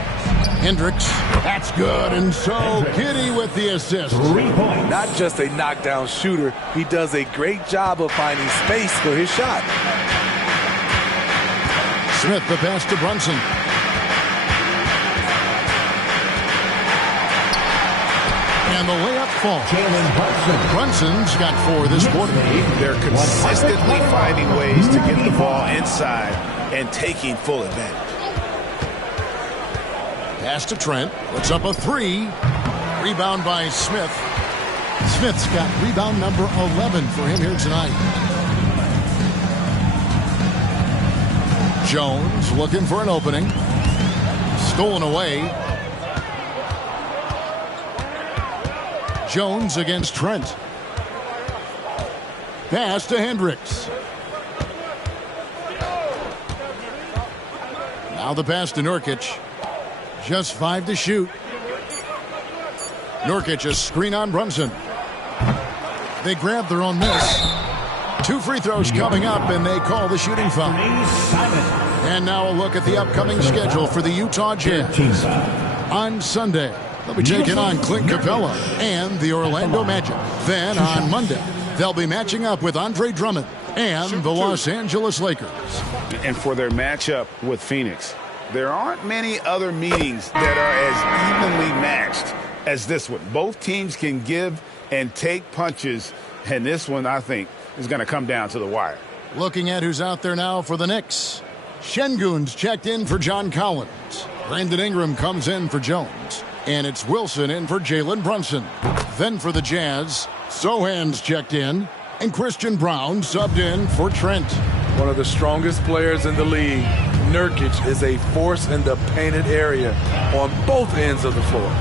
Hendricks, that's good, and so Giddey with the assist. Not just a knockdown shooter, he does a great job of finding space for his shot. Smith the pass to Brunson. And the layup falls. Brunson's got 4 this quarter. They're consistently finding ways to get the ball inside and taking full advantage. Pass to Trent. Puts up a 3. Rebound by Smith. Smith's got rebound number 11 for him here tonight. Jones looking for an opening. Stolen away. Jones against Trent. Pass to Hendricks. Now the pass to Nurkic. Just 5 to shoot. Nurkic a screen on Brunson. They grab their own miss. 2 free throws coming up, and they call the shooting foul. And now a look at the upcoming schedule for the Utah Jazz. On Sunday, they'll be taking on Clint Capella and the Orlando Magic. Then on Monday, they'll be matching up with Andre Drummond and the Los Angeles Lakers. And for their matchup with Phoenix, there aren't many other meetings that are as evenly matched as this one. Both teams can give and take punches, and this one, I think, is going to come down to the wire. Looking at who's out there now for the Knicks. Şengün's checked in for John Collins. Brandon Ingram comes in for Jones. And it's Wilson in for Jalen Brunson. Then for the Jazz, Sohan's checked in. And Christian Braun subbed in for Trent. One of the strongest players in the league, Nurkic is a force in the painted area on both ends of the floor.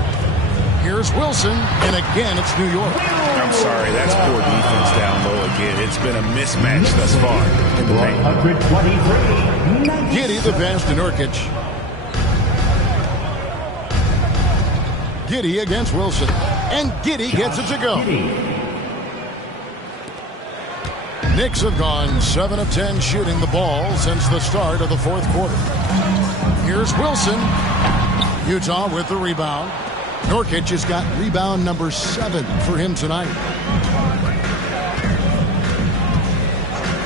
Here's Wilson, and again it's New York. I'm sorry, that's poor defense down low again. It's been a mismatch thus far in the paint. 123. Giddey the pass to Nurkic. Giddey against Wilson. And Giddey gets it to go. Knicks have gone 7 of 10 shooting the ball since the start of the 4th quarter. Here's Wilson. Utah with the rebound. Nurkic has got rebound number 7 for him tonight.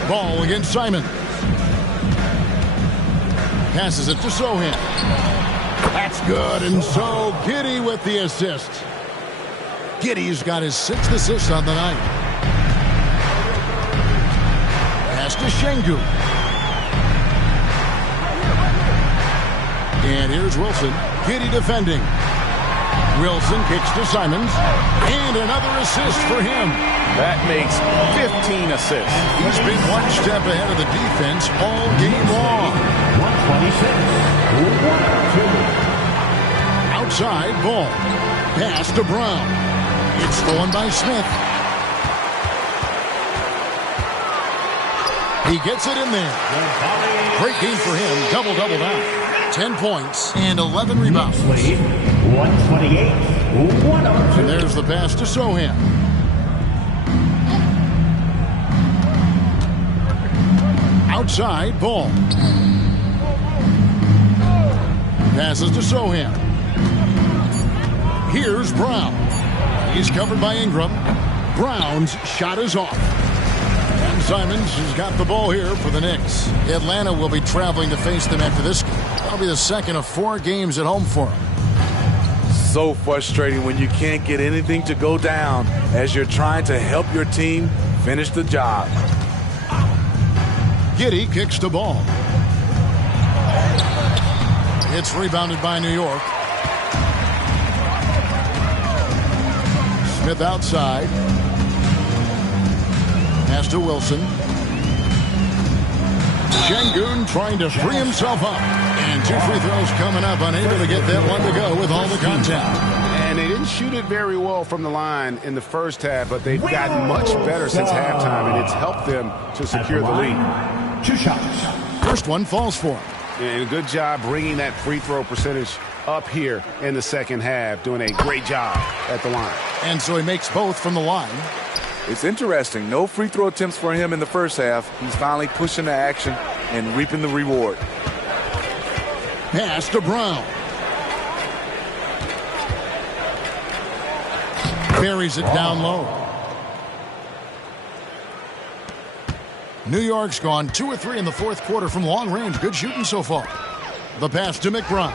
Ball against Simon. Passes it to Sohan. That's good, and so Giddey with the assist. Giddey's got his 6th assist on the night. Pass to Şengün. And here's Wilson. Giddey defending. Wilson kicks to Simons. And another assist for him. That makes 15 assists. He's been one step ahead of the defense all game long. 126. Outside ball. Pass to Brown. It's stolen by Smith. He gets it in there. Great game for him. Double-double now. 10 points and 11 rebounds. 128. And there's the pass to Sohan. Outside ball. Passes to Sohan. Here's Brown. He's covered by Ingram. Brown's shot is off. And Simons has got the ball here for the Knicks. Atlanta will be traveling to face them after this game. That'll be the second of 4 games at home for them. So frustrating when you can't get anything to go down as you're trying to help your team finish the job. Giddey kicks the ball. It's rebounded by New York. Smith outside. Pass to Wilson. Şengün trying to free himself up. And 2 free throws coming up, unable to get that one to go with all the contact. And they didn't shoot it very well from the line in the first half, but they've gotten much better since halftime, and it's helped them to secure the lead. 2 shots. First one falls for him. And good job bringing that free throw percentage up here in the second half, doing a great job at the line. And so he makes both from the line. It's interesting. No free throw attempts for him in the first half. He's finally pushing the action and reaping the reward. Pass to Brown. Buries it down low. New York's gone 2 or 3 in the fourth quarter from long range. Good shooting so far. The pass to McBride.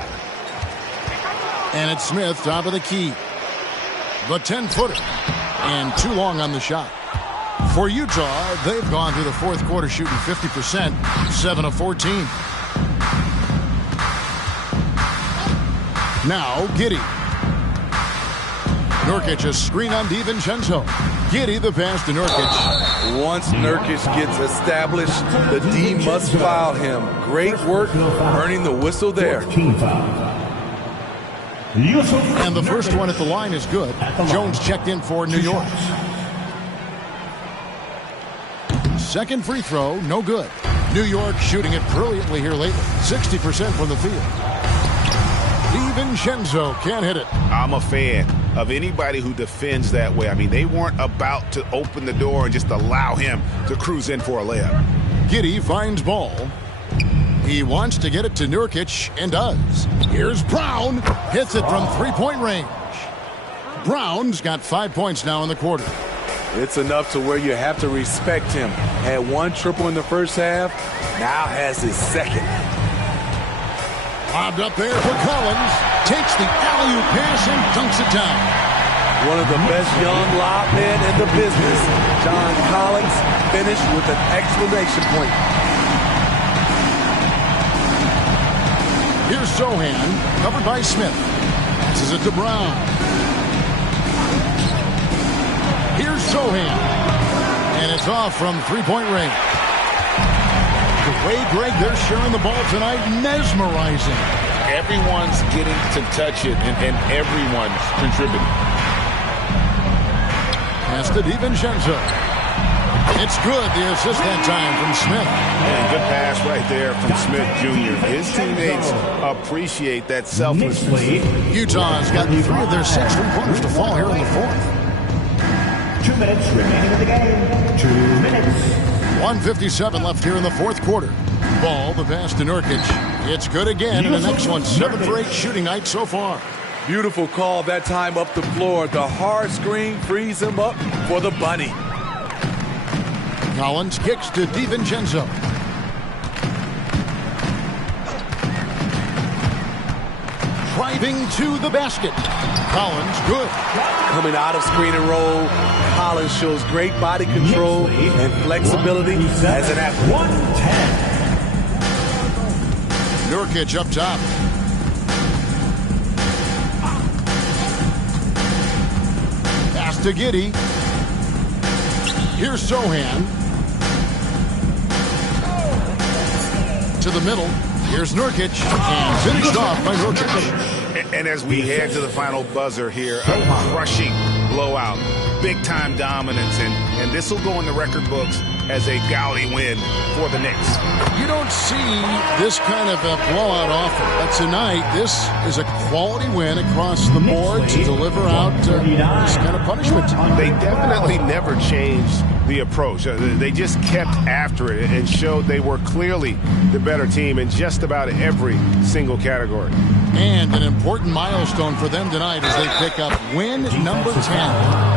And it's Smith, top of the key. The 10-footer. And too long on the shot. For Utah, they've gone through the fourth quarter shooting 50%, 7 of 14. Now, Giddey. Nurkic a screen on DiVincenzo. Giddey the pass to Nurkic. Once Nurkic gets established, the D must foul him. Great work earning the whistle there. And the first one at the line is good. Jones checked in for New York. Second free throw, no good. New York shooting it brilliantly here lately. 60% from the field. DiVincenzo can't hit it. I'm a fan of anybody who defends that way. I mean, they weren't about to open the door and just allow him to cruise in for a layup. Giddey finds ball. He wants to get it to Nurkic and does. Here's Brown. Hits it from three-point range. Brown's got 5 points now in the quarter. It's enough to where you have to respect him. Had one triple in the first half, now has his second. Lobbed up there for Collins. Takes the alley-oop pass and dunks it down. One of the best young lob men in the business. John Collins finished with an exclamation point. Here's Sohan, covered by Smith. Passes it to Brown. Here's Sohan. And it's off from three-point range. The way, Greg, they're sharing the ball tonight, mesmerizing. Everyone's getting to touch it, and everyone's contributing. Pass to DiVincenzo. It's good, the assist that time from Smith. And good pass right there from Smith Jr. His teammates appreciate that selflessness. Utah's got 3 of their 6 three-pointers to fall here in the fourth. 2 minutes remaining in the game. 2 minutes. 1:57 left here in the fourth quarter. Ball, the pass to Nurkic. It's good again, and the next one 7 for 8 shooting night so far. Beautiful call that time up the floor. The hard screen frees him up for the bunny. Collins kicks to DiVincenzo. Driving to the basket. Collins, good. Coming out of screen and roll, Collins shows great body control and flexibility as an athlete. 110. Nurkic up top. Pass to Giddey. Here's Sohan. To the middle. Here's Nurkic. And finished off by Nurkic. And as we head to the final buzzer here, a crushing blowout, big-time dominance, and this will go in the record books as a gaudy win for the Knicks. You don't see this kind of a blowout often, but tonight this is a quality win across the board to deliver out this kind of punishment. They definitely never changed the approach. They just kept after it and showed they were clearly the better team in just about every single category. And an important milestone for them tonight as they pick up win number 10.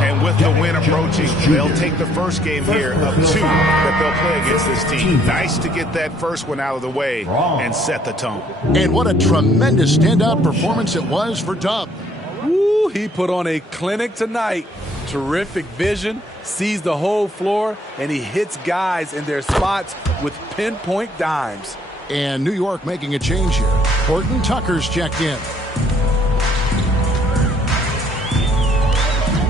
And with the win approaching, they'll take the first game here of 2 that they'll play against this team. Nice to get that first one out of the way and set the tone. And what a tremendous standout performance it was for Dub. Woo, he put on a clinic tonight. Terrific vision, sees the whole floor, and he hits guys in their spots with pinpoint dimes. And New York making a change here. Horton Tucker's checked in.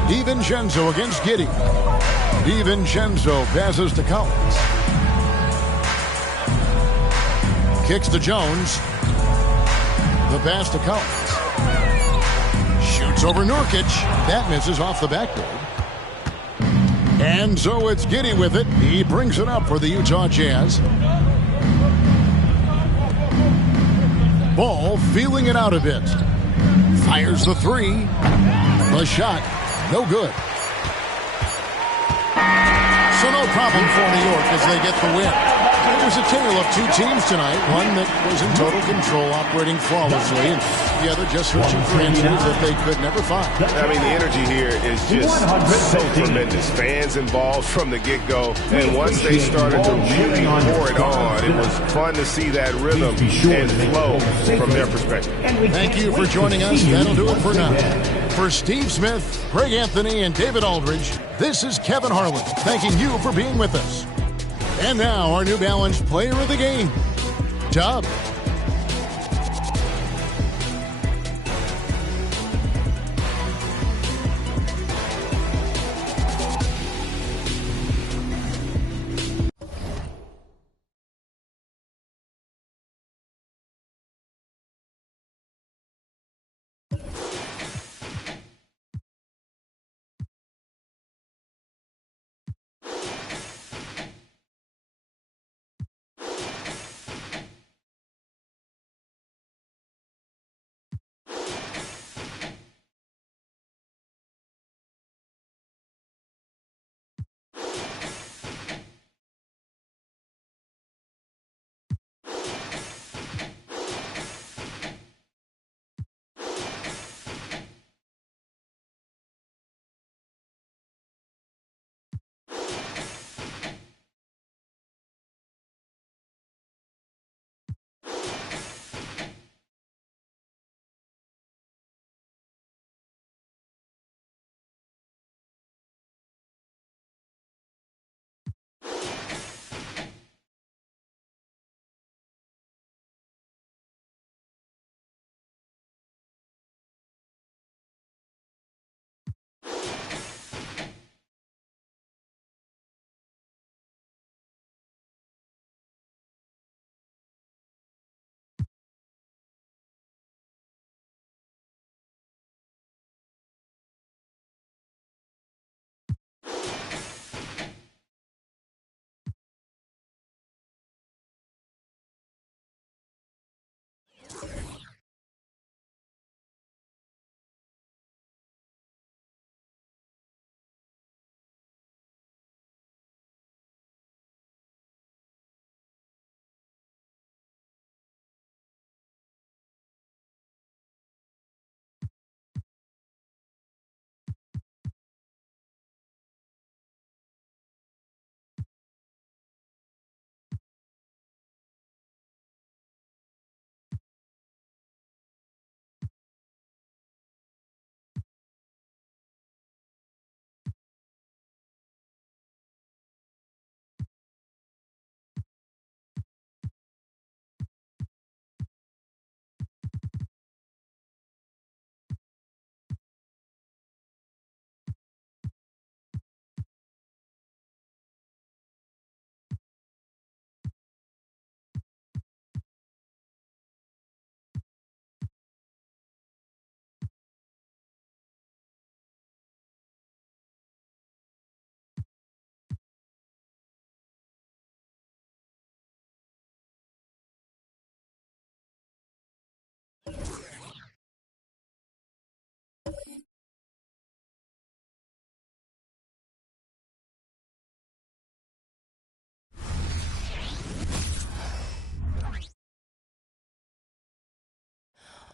DiVincenzo against Giddey. DiVincenzo passes to Collins. Kicks to Jones. The pass to Collins. Shoots over Nurkic. That misses off the backboard. And so it's Giddey with it. He brings it up for the Utah Jazz. Ball feeling it out a bit. Fires the three. The shot, no good. So no problem for New York as they get the win. It was a tale of two teams tonight. One that was in total control, operating flawlessly, and the other just searching for answers that they could never find. I mean, the energy here is just so tremendous. Fans involved from the get-go, and once they started to really pour it on, it was fun to see that rhythm and flow from their perspective. Thank you for joining us. That'll do it for now. For Steve Smith, Greg Anthony, and David Aldridge, this is Kevin Harlan thanking you for being with us. And now, our New Balance player of the game, Dub.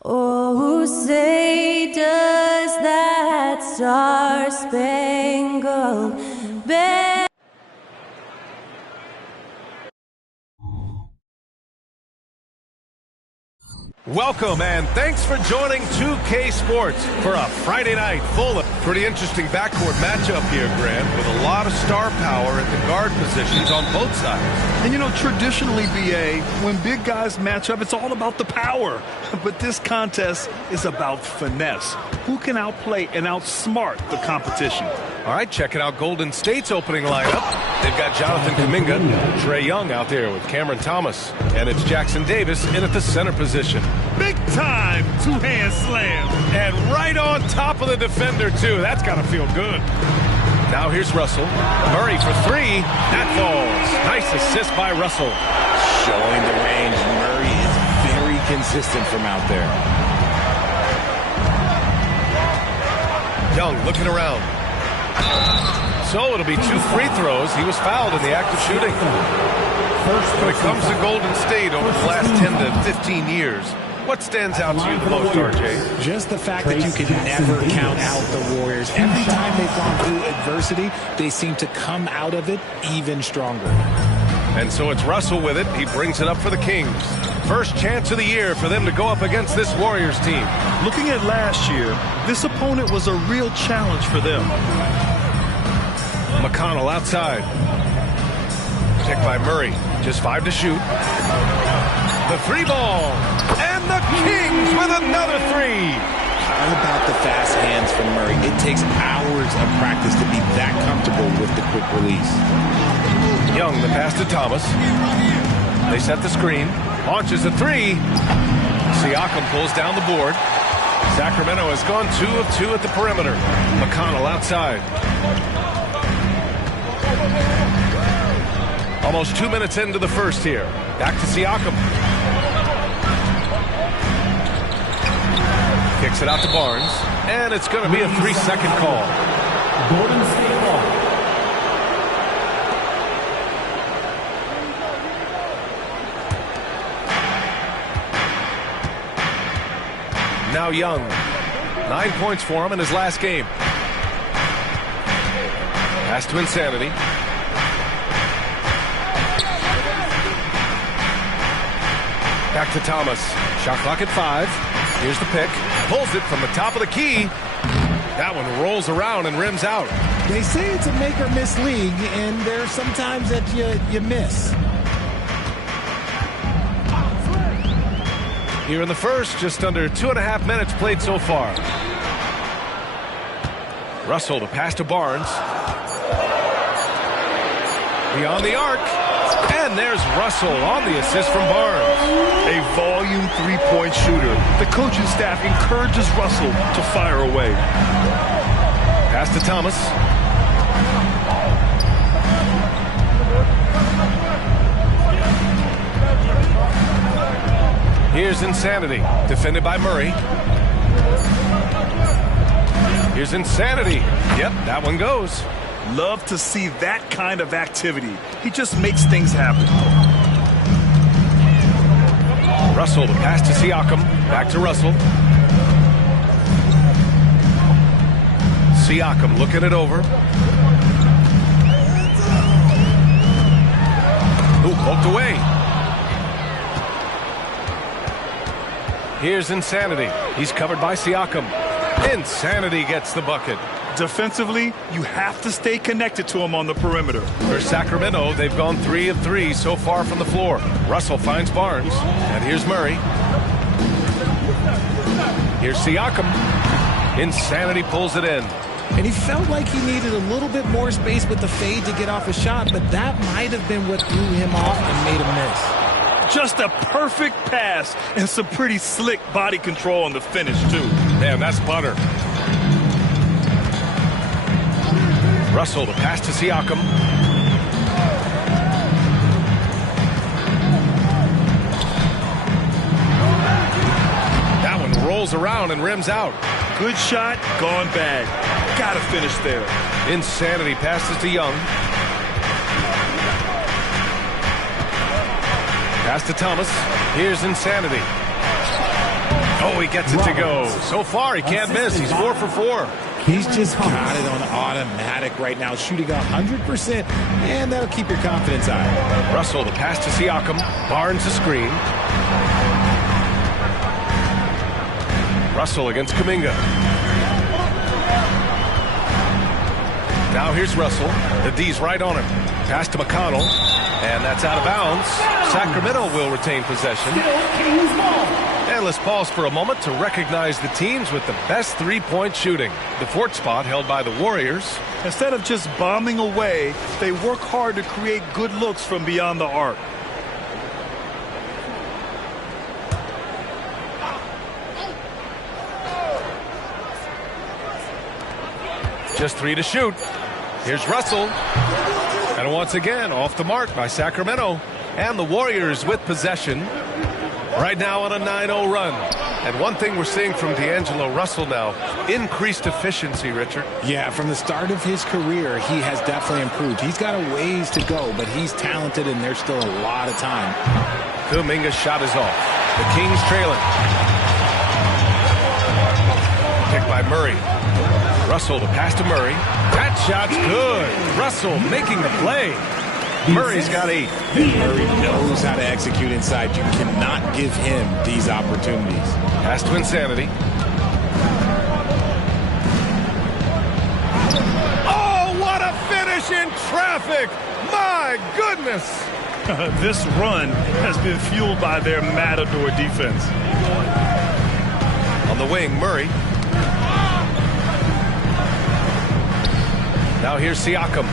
Oh, say does that star-spangled banner. Welcome and thanks for joining 2K Sports for a Friday night full of pretty interesting backcourt matchup here, Grant, with a lot of star power at the guard positions on both sides. And you know, traditionally, BA, when big guys match up, it's all about the power. But this contest is about finesse. Who can outplay and outsmart the competition? All right, checking out Golden State's opening lineup. They've got Jonathan Kuminga, Trae Young out there with Cameron Thomas, and it's Jackson Davis in at the center position. Big time two-hand slam. And right on top of the defender, too. That's got to feel good. Now here's Russell. Murray for three. That falls. Nice assist by Russell. Showing the range. Murray is very consistent from out there. Young looking around. So it'll be 2 free throws. He was fouled in the act of shooting. When it comes to Golden State over the last 10 to 15 years, what stands out to you the most, RJ? Just the fact that you can never count out the Warriors. Every time they've gone through adversity, they seem to come out of it even stronger. And so it's Russell with it. He brings it up for the Kings. First chance of the year for them to go up against this Warriors team. Looking at last year, this opponent was a real challenge for them. McConnell outside. Picked by Murray. Just 5 to shoot. The 3 ball. And the Kings with another 3. All about the fast hands from Murray. It takes hours of practice to be that comfortable with the quick release. Young, the pass to Thomas. They set the screen. Launches a 3. Siakam pulls down the board. Sacramento has gone 2 of 2 at the perimeter. McConnell outside. Almost 2 minutes into the first here. Back to Siakam. Kicks it out to Barnes. And it's going to be a 3-second call. Golden State ball. Now Young. 9 points for him in his last game. Pass to Insanity. Back to Thomas. Shot clock at 5. Here's the pick. Pulls it from the top of the key. That one rolls around and rims out. They say it's a make or miss league, and there's sometimes that you miss. Here in the first, just under 2.5 minutes played so far. Russell, the pass to Barnes. Beyond the arc. And there's Russell on the assist from Barnes. A volume 3-point shooter. The coaching staff encourages Russell to fire away. Pass to Thomas. Here's Insanity, defended by Murray. Here's Insanity. Yep, that one goes. Love to see that kind of activity. He just makes things happen. Russell, the pass to Siakam. Back to Russell. Siakam looking it over. Ooh, poked away. Here's Insanity. He's covered by Siakam. Insanity gets the bucket. Defensively, you have to stay connected to him on the perimeter. For Sacramento, they've gone 3 of 3 so far from the floor. Russell finds Barnes. And here's Murray. Here's Siakam. Insanity pulls it in. And he felt like he needed a little bit more space with the fade to get off a shot, but that might have been what threw him off and made him miss. Just a perfect pass and some pretty slick body control on the finish, too. Man, that's butter. Russell, the pass to Siakam. That one rolls around and rims out. Good shot, gone bad. Gotta finish there. Insanity passes to Young. Pass to Thomas. Here's Insanity. Oh, he gets it to go. So far, he can't miss. He's 4 for 4. He's just got it on automatic right now, shooting 100%, and that'll keep your confidence high. Russell, the pass to Siakam. Barnes, the screen. Russell against Kuminga. Now here's Russell. The D's right on him. Pass to McConnell. And that's out of bounds. Sacramento will retain possession. And let's pause for a moment to recognize the teams with the best three-point shooting. The 4th spot held by the Warriors. Instead of just bombing away, they work hard to create good looks from beyond the arc. Just 3 to shoot. Here's Russell. And once again, off the mark by Sacramento. And the Warriors with possession. Right now on a 9-0 run. And one thing we're seeing from D'Angelo Russell now, increased efficiency, Richard. Yeah, from the start of his career, he has definitely improved. He's got a ways to go, but he's talented, and there's still a lot of time. Kuminga's shot is off. The Kings trailing. Picked by Murray. Russell to pass to Murray. That shot's good. Russell making the play. Murray's got 8. And Murray knows how to execute inside. You cannot give him these opportunities. Pass to Insanity. Oh, what a finish in traffic! My goodness! This run has been fueled by their Matador defense. On the wing, Murray. Now here's Siakam.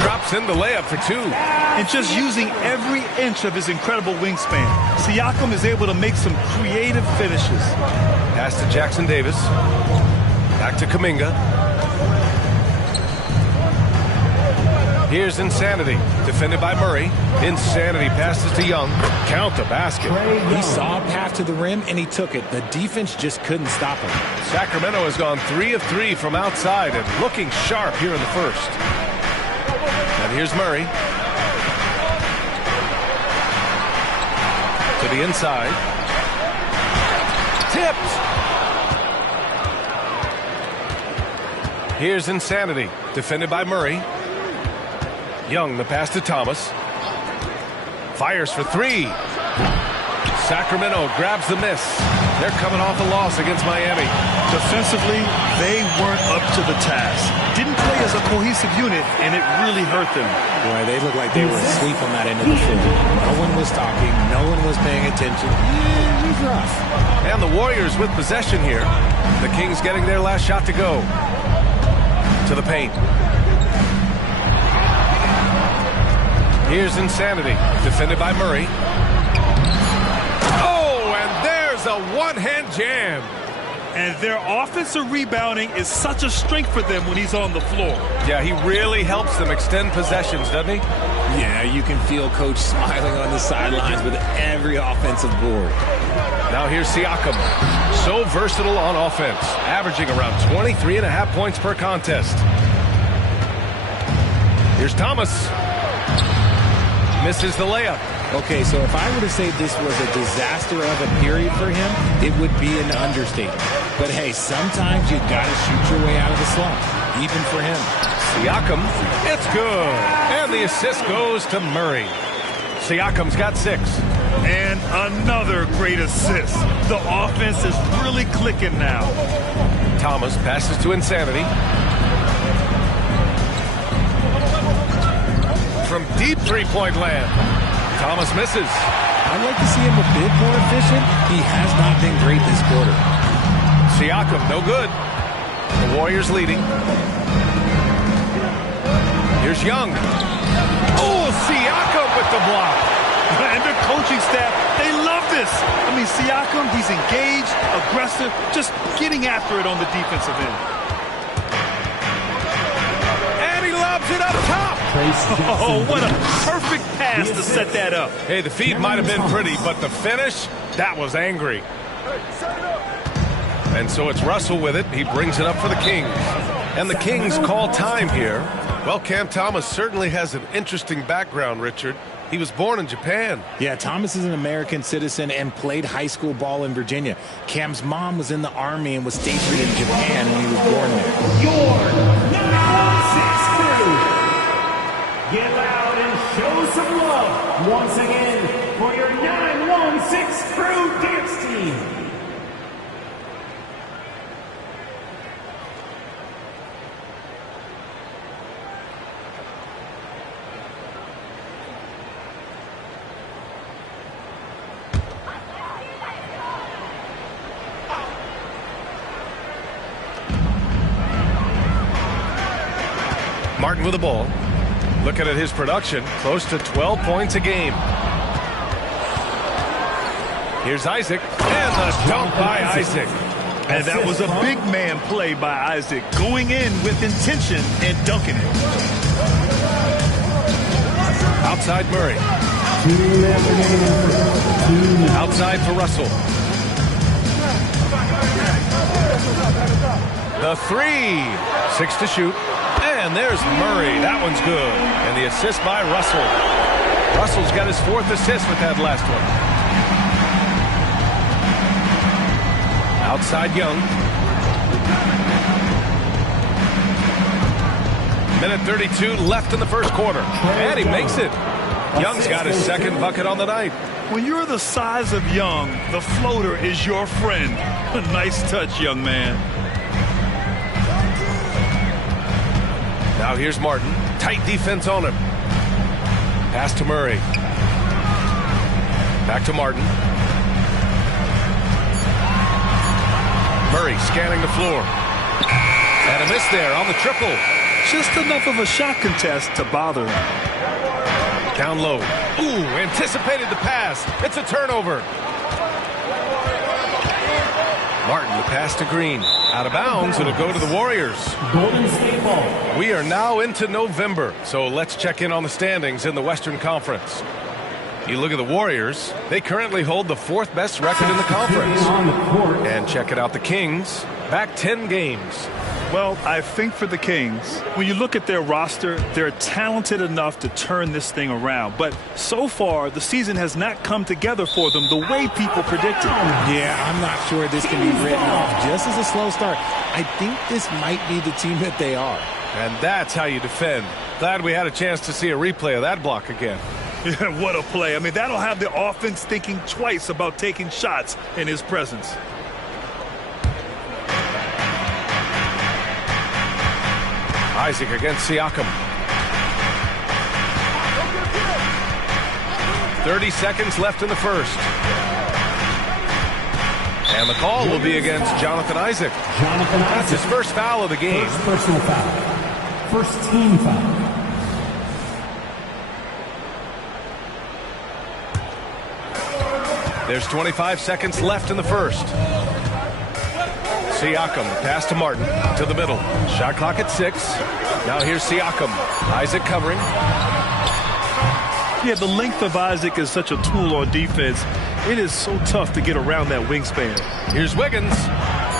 Drops in the layup for 2. And just using every inch of his incredible wingspan, Siakam is able to make some creative finishes. Pass to Jackson Davis. Back to Kuminga. Here's Insanity. Defended by Murray. Insanity passes to Young. Count the basket. He saw a path to the rim, and he took it. The defense just couldn't stop him. Sacramento has gone 3 of 3 from outside and looking sharp here in the first. And here's Murray. To the inside. Tipped. Here's Insanity. Defended by Murray. Young, the pass to Thomas. Fires for 3. Sacramento grabs the miss. They're coming off a loss against Miami. Defensively, they weren't up to the task. Didn't play as a cohesive unit, and it really hurt them. Boy, they looked like they were asleep on that end of the field. No one was talking. No one was paying attention. Yeah, it was rough. And the Warriors with possession here. The Kings getting their last shot to go. To the paint. Here's Insanity. Defended by Murray. Oh, and there's a one-hand jam. And their offensive rebounding is such a strength for them when he's on the floor. Yeah, he really helps them extend possessions, doesn't he? Yeah, you can feel Coach smiling on the sidelines with every offensive board. Now here's Siakam. So versatile on offense, averaging around 23.5 points per contest. Here's Thomas. Misses the layup. Okay, so if I were to say this was a disaster of a period for him, it would be an understatement. But hey, sometimes you got to shoot your way out of the slump, even for him. Siakam, it's good. And the assist goes to Murray. Siakam's got 6. And another great assist. The offense is really clicking now. Thomas passes to Insanity. From deep three-point land. Thomas misses. I'd like to see him a bit more efficient. He has not been great this quarter. Siakam, no good. The Warriors leading. Here's Young. Oh, Siakam with the block. And their coaching staff, they love this. I mean, Siakam, he's engaged, aggressive, just getting after it on the defensive end. And he lobs it up top. Oh, what a perfect pass to set that up. Hey, the feed might have been pretty, but the finish, that was angry. And so it's Russell with it. He brings it up for the Kings. And the Kings call time here. Well, Cam Thomas certainly has an interesting background, Richard. He was born in Japan. Yeah, Thomas is an American citizen and played high school ball in Virginia. Cam's mom was in the Army and was stationed in Japan when he was born there. Your 916 crew. Get loud and show some love once again for your 916 crew dance team. Martin with the ball. Looking at his production, close to 12 points a game. Here's Isaac, and the dunk by Isaac. And that was a big man play by Isaac, going in with intention and dunking it. Outside Murray. Outside for Russell. The three. 6 to shoot. And there's Murray. That one's good. And the assist by Russell. Russell's got his 4th assist with that last one. Outside Young. Minute 32 left in the first quarter. And he makes it. Young's got his 2nd bucket on the night. When you're the size of Young, the floater is your friend. Nice touch, young man. Now here's Martin. Tight defense on him. Pass to Murray. Back to Martin. Murray scanning the floor. And a miss there on the triple. Just enough of a shot contest to bother him. Down low. Ooh, anticipated the pass. It's a turnover. Martin, the pass to Green. Out of bounds. It'll go to the Warriors. Golden State ball. We are now into November, so let's check in on the standings in the Western Conference. You look at the Warriors, they currently hold the 4th best record in the conference. And check it out, the Kings, back 10 games. Well, I think for the Kings, when you look at their roster, they're talented enough to turn this thing around. But so far, the season has not come together for them the way people predicted. Yeah, I'm not sure this can be written off just as a slow start. I think this might be the team that they are. And that's how you defend. Glad we had a chance to see a replay of that block again. Yeah, what a play. I mean, that'll have the offense thinking twice about taking shots in his presence. Isaac against Siakam. 30 seconds left in the first. And the call will be against Jonathan Isaac. That's his first foul of the game. First personal foul. First team foul. There's 25 seconds left in the first. Siakam, pass to Martin, to the middle. Shot clock at 6. Now here's Siakam. Isaac covering. Yeah, the length of Isaac is such a tool on defense. It is so tough to get around that wingspan. Here's Wiggins.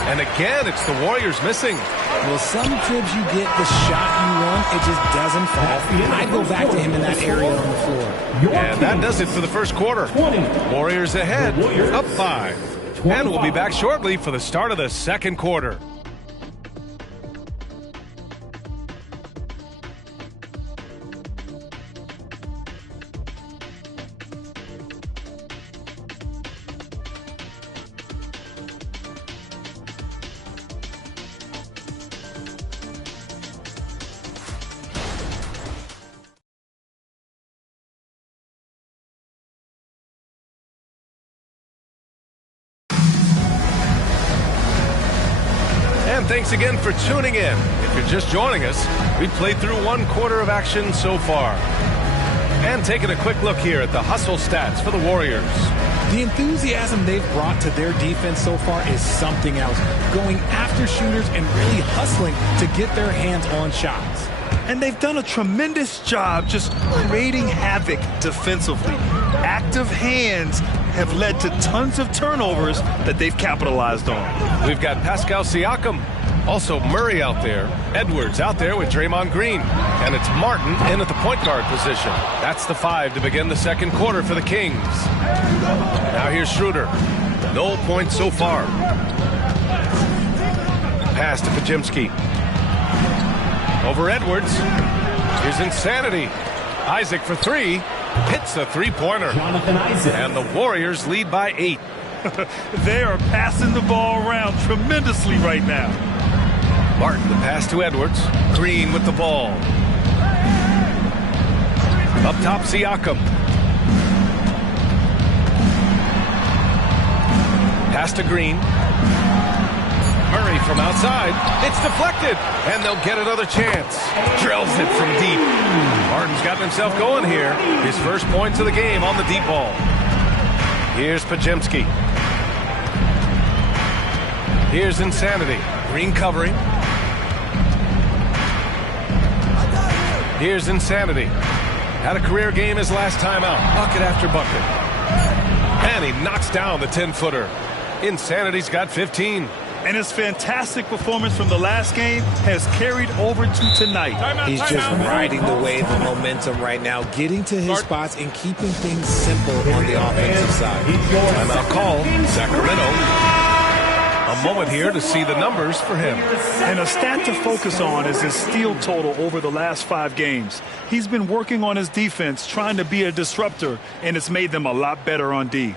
And again, it's the Warriors missing. Well, some trips you get the shot you want, it just doesn't fall. I go back to him in that area on the floor. And that does it for the first quarter. Warriors ahead, up 5. And we'll be back shortly for the start of the second quarter. And thanks again for tuning in. If you're just joining us, we've played through 1 quarter of action so far. And taking a quick look here at the hustle stats for the Warriors. The enthusiasm they've brought to their defense so far is something else. Going after shooters and really hustling to get their hands on shots. And they've done a tremendous job just creating havoc defensively. Active hands have led to tons of turnovers that they've capitalized on. We've got Pascal Siakam, also Murray out there, Edwards out there with Draymond Green, and it's Martin in at the point guard position. That's the 5 to begin the second quarter for the Kings. Now here's Schroeder. No points so far. Pass to Pajemski. Over Edwards. Here's Insanity. Isaac for 3. Hits a three-pointer. Jonathan Isaac. And the Warriors lead by 8. They are passing the ball around tremendously right now. Martin, the pass to Edwards. Green with the ball. Up top, Siakam. Pass to Green. Murray from outside. It's deflected. And they'll get another chance. Drills it from deep. Martin's gotten himself going here. His first points of the game on the deep ball. Here's Pajemski. Here's Insanity. Green covering. Here's Insanity. Had a career game his last time out. Bucket after bucket. And he knocks down the 10-footer. Insanity's got 15. And his fantastic performance from the last game has carried over to tonight. He's just riding the wave of momentum right now, getting to his spots and keeping things simple on the offensive side. Timeout call, Sacramento. A moment here to see the numbers for him. And a stat to focus on is his steal total over the last 5 games. He's been working on his defense, trying to be a disruptor, and it's made them a lot better on D.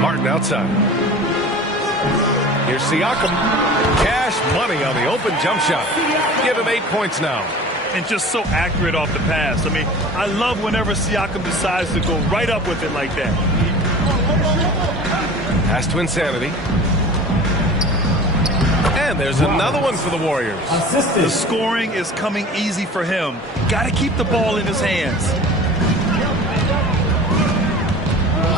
Martin outside. Here's Siakam. Cash money on the open jump shot. Give him 8 points now. And just so accurate off the pass. I mean, I love whenever Siakam decides to go right up with it like that. Pass to Insanity. And there's another one for the Warriors. The scoring is coming easy for him. Got to keep the ball in his hands.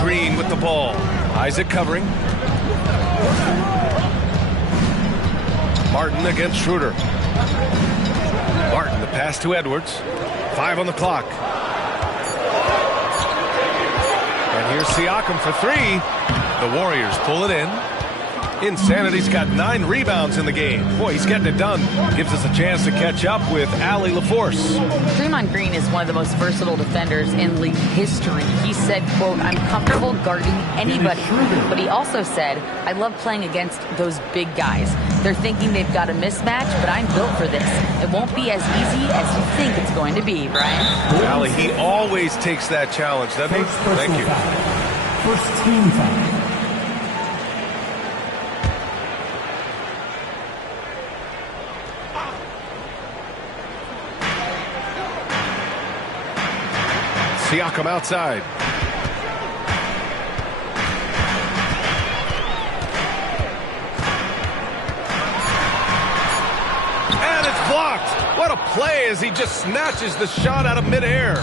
Green with the ball. Isaac covering. Martin against Schroeder. Martin, the pass to Edwards. 5 on the clock. And here's Siakam for 3. The Warriors pull it in. Insanity's got 9 rebounds in the game. Boy, he's getting it done. Gives us a chance to catch up with Allie LaForce. Draymond Green is one of the most versatile defenders in league history. He said, quote, "I'm comfortable guarding anybody." But he also said, "I love playing against those big guys. They're thinking they've got a mismatch, but I'm built for this. It won't be as easy as you think it's going to be," Brian. Allie, he always takes that challenge, doesn't he? Thank you. First team foul. Siakam outside. And it's blocked. What a play as he just snatches the shot out of midair.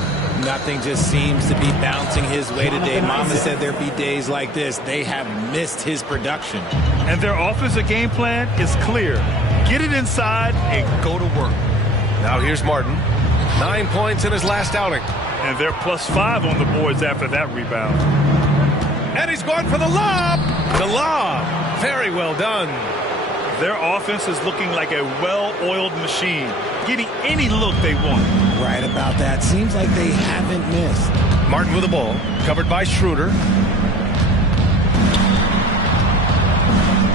Nothing just seems to be bouncing his way today. Mama said there'd be days like this. They have missed his production. And their offensive game plan is clear. Get it inside and go to work. Now here's Martin. 9 points in his last outing. And they're +5 on the boards after that rebound. And he's going for the lob. The lob. Very well done. Their offense is looking like a well-oiled machine, getting any look they want. Right about that. Seems like they haven't missed. Martin with the ball. Covered by Schroeder.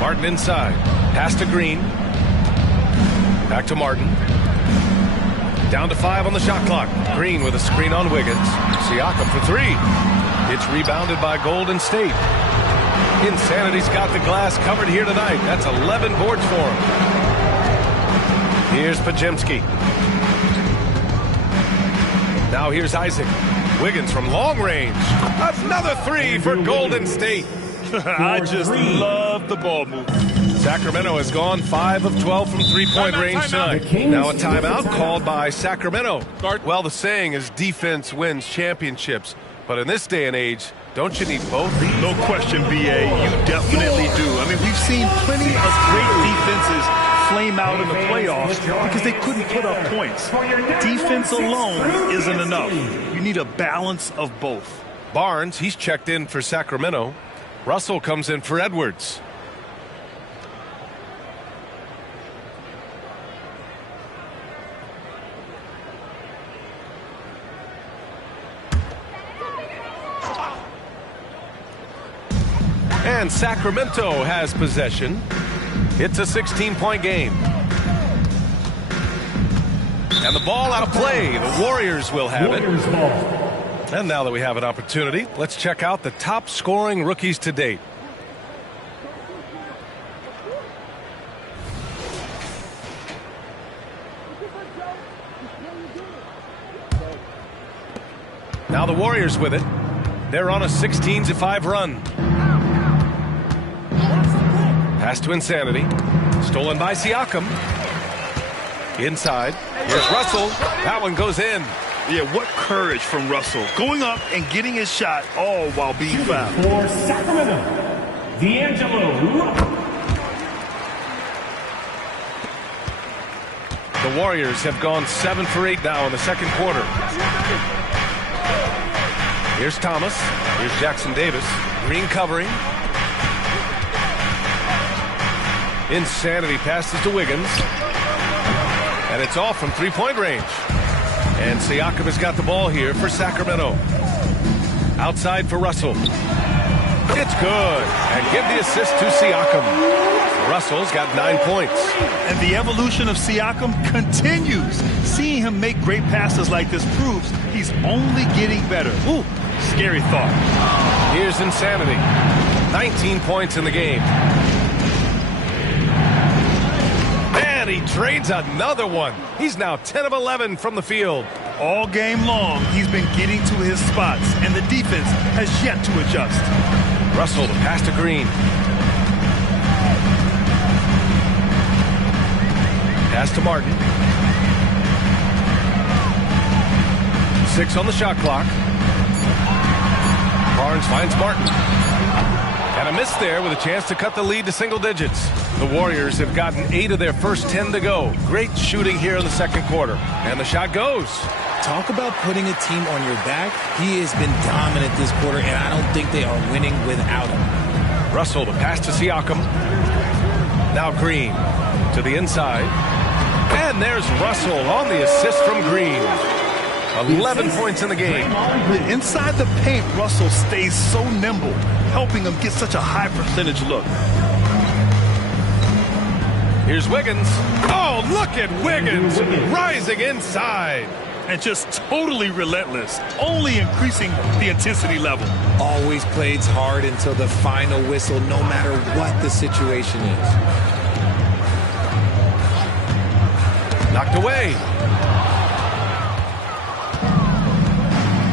Martin inside. Pass to Green. Back to Martin. Down to 5 on the shot clock. Green with a screen on Wiggins. Siakam for 3. It's rebounded by Golden State. Insanity's got the glass covered here tonight. That's 11 boards for him. Here's Pajemski. Now here's Isaac. Wiggins from long range. Another 3 for Golden State. I just love the ball movement. Sacramento has gone 5 of 12 from three-point range tonight. Now a timeout called by Sacramento. Well, the saying is defense wins championships. But in this day and age, don't you need both? No question, B.A. You definitely do. I mean, we've seen plenty of great defenses flame out in the playoffs because they couldn't put up points. Defense alone isn't enough. You need a balance of both. Barnes, he's checked in for Sacramento. Russell comes in for Edwards. And Sacramento has possession. It's a 16-point game. And the ball out of play. The Warriors will have it. And now that we have an opportunity, let's check out the top scoring rookies to date. Now the Warriors with it. They're on a 16-5 run. Pass to Insanity. Stolen by Siakam. Inside. Here's Russell. That one goes in. Yeah, what courage from Russell. Going up and getting his shot all while being fouled. For Sacramento, D'Angelo. The Warriors have gone 7 for 8 now in the second quarter. Here's Thomas. Here's Jackson Davis. Green covering. Insanity passes to Wiggins. And it's off from three-point range. And Siakam has got the ball here for Sacramento. Outside for Russell. It's good. And give the assist to Siakam. Russell's got 9 points. And the evolution of Siakam continues. Seeing him make great passes like this proves he's only getting better. Ooh, scary thought. Here's Insanity. 19 points in the game. And he trades another one. He's now 10 of 11 from the field. All game long, he's been getting to his spots, and the defense has yet to adjust. Russell, the pass to Green. Pass to Martin. 6 on the shot clock. Barnes finds Martin. And a miss there with a chance to cut the lead to single digits. The Warriors have gotten 8 of their first 10 to go. Great shooting here in the second quarter. And the shot goes. Talk about putting a team on your back. He has been dominant this quarter, and I don't think they are winning without him. Russell, the pass to Siakam. Now Green to the inside. And there's Russell on the assist from Green. 11 points in the game. Inside the paint, Russell stays so nimble, helping him get such a high percentage look. Here's Wiggins. Oh, look at Wiggins rising inside. And just totally relentless, only increasing the intensity level. Always plays hard until the final whistle, no matter what the situation is. Knocked away.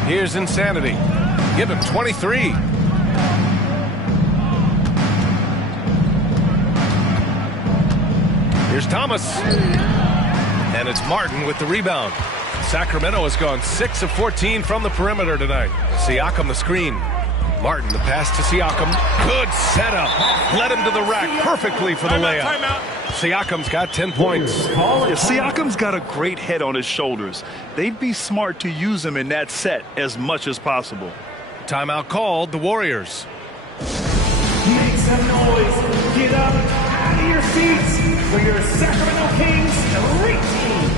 Here's Insanity. Give him 23. Here's Thomas. And it's Martin with the rebound. Sacramento has gone 6 of 14 from the perimeter tonight. Siakam the screen. Martin the pass to Siakam. Good setup. Led him to the rack perfectly for the layup. Siakam's got 10 points. Yeah, Siakam's got a great head on his shoulders. They'd be smart to use him in that set as much as possible. Timeout called, the Warriors. Make some noise. Get up out of your seats for your Sacramento Kings Elite Team.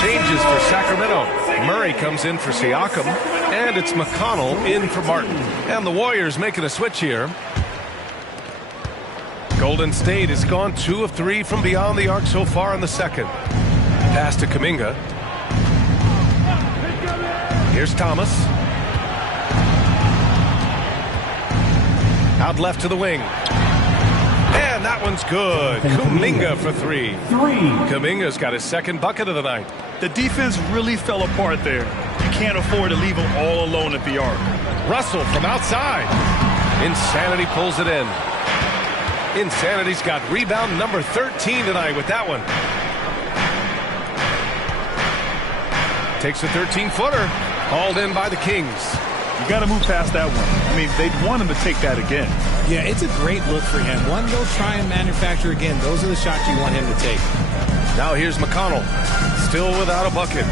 Changes for Sacramento. Murray comes in for Siakam, and it's McConnell in for Martin. And the Warriors making a switch here. Golden State has gone 2 of 3 from beyond the arc so far in the second. Pass to Kuminga. Here's Thomas. Out left to the wing. And that one's good. Kuminga for 3. Kuminga's got his second bucket of the night. The defense really fell apart there. You can't afford to leave him all alone at the arc. Russell from outside. Insanity pulls it in. Insanity's got rebound number 13 tonight with that one. Takes a 13-footer. Hauled in by the Kings. You got to move past that one. I mean, they'd want him to take that again. Yeah, it's a great look for him. One, they'll try and manufacture again. Those are the shots you want him to take. Now here's McConnell. Still without a bucket.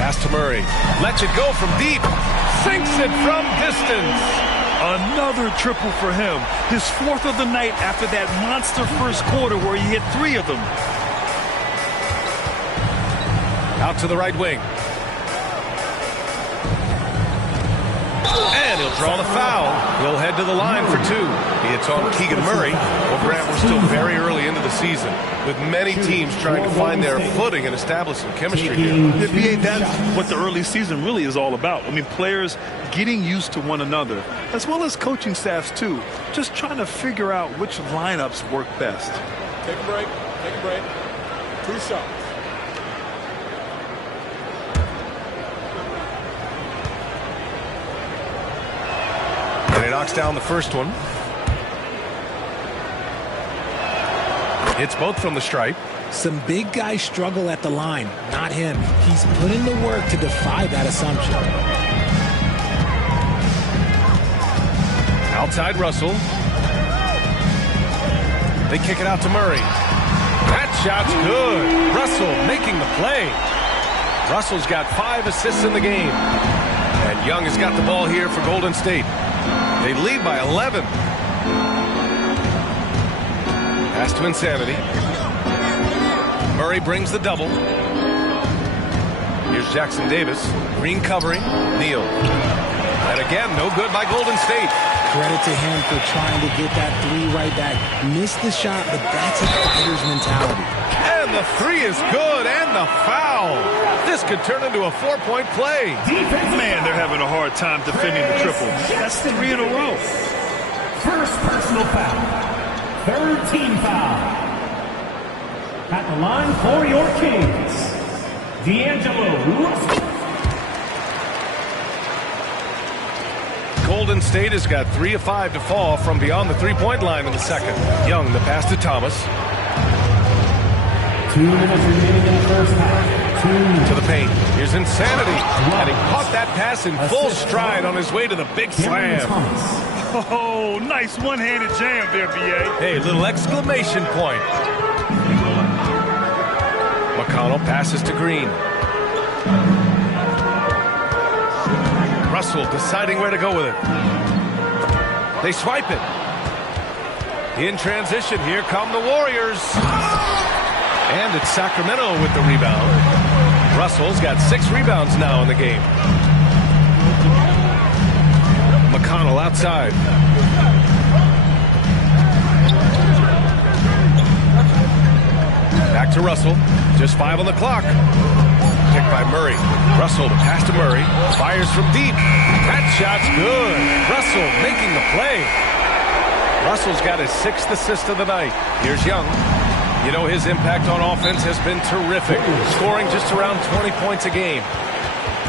Pass to Murray. Lets it go from deep. Sinks it from distance. Another triple for him. His 4th of the night after that monster first quarter where he hit 3 of them. Out to the right wing. And he'll draw the foul. He'll head to the line for 2. It's on Keegan Murray. Well, Grant, we're still very early into the season, with many teams trying to find their footing and establish some chemistry here. Yeah, B.A., that's what the early season really is all about. I mean, players getting used to one another, as well as coaching staffs, too. Just trying to figure out which lineups work best. Take a break. Take a break. 2 shots. And he knocks down the first one. It's both from the stripe. Some big guys struggle at the line, not him. He's put in the work to defy that assumption. Outside Russell. They kick it out to Murray. That shot's good. Russell making the play. Russell's got 5 assists in the game. And Young has got the ball here for Golden State. They lead by 11. Pass to Insanity. Murray brings the double. Here's Jackson Davis. Green covering. Neal. And again, no good by Golden State. Credit to him for trying to get that 3 right back. Missed the shot, but that's a fighter's mentality. And the 3 is good, and the foul. This could turn into a 4-point play. Man, they're having a hard time defending the triple. That's 3 in a row. First personal foul. 3rd team foul. At the line for your Kings, D'Angelo Russell. Golden State has got 3 of 5 to fall from beyond the 3-point line in the second. Young, the pass to Thomas. 2 minutes remaining in the first half. 2 to the paint. Here's Insanity. And he caught that pass in full stride on his way to the big slam. Oh, nice one-handed jam there, B.A. Hey, little exclamation point. McConnell passes to Green. Russell deciding where to go with it. They swipe it. In transition, here come the Warriors. And it's Sacramento with the rebound. Russell's got 6 rebounds now in the game. McConnell outside. Back to Russell. Just 5 on the clock. Picked by Murray. Russell to pass to Murray. Fires from deep. That shot's good. Russell making the play. Russell's got his 6th assist of the night. Here's Young. You know, his impact on offense has been terrific, scoring just around 20 points a game.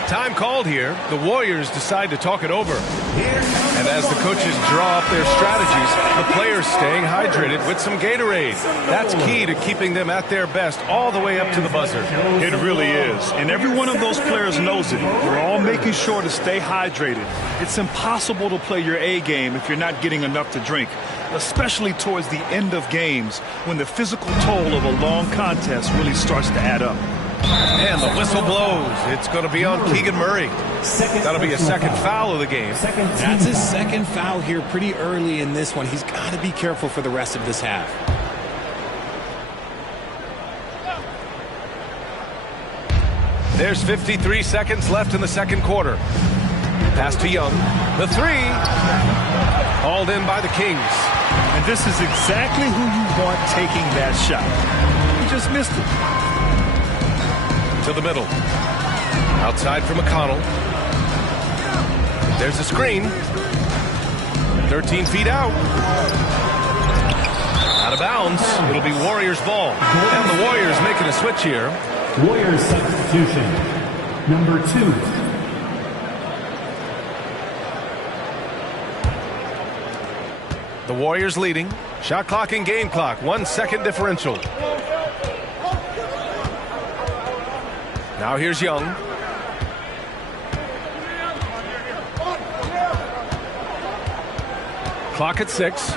Time called here. The Warriors decide to talk it over. And as the coaches draw up their strategies, the players staying hydrated with some Gatorade. That's key to keeping them at their best all the way up to the buzzer. It really is. And every one of those players knows it. We're all making sure to stay hydrated. It's impossible to play your A game if you're not getting enough to drink, especially towards the end of games when the physical toll of a long contest really starts to add up. And the whistle blows. It's going to be on Keegan Murray. That'll be a second foul of the game. That's his second foul here pretty early in this one. He's got to be careful for the rest of this half. There's 53 seconds left in the second quarter. Pass to Young. The 3. Hauled in by the Kings. And this is exactly who you want taking that shot. He just missed it. To the middle. Outside for McConnell. There's a screen. 13 feet out. Out of bounds. It'll be Warriors ball. And the Warriors making a switch here. Warriors substitution. Number 2. The Warriors leading. Shot clock and game clock. 1 second differential. Now here's Young. Clock at 6.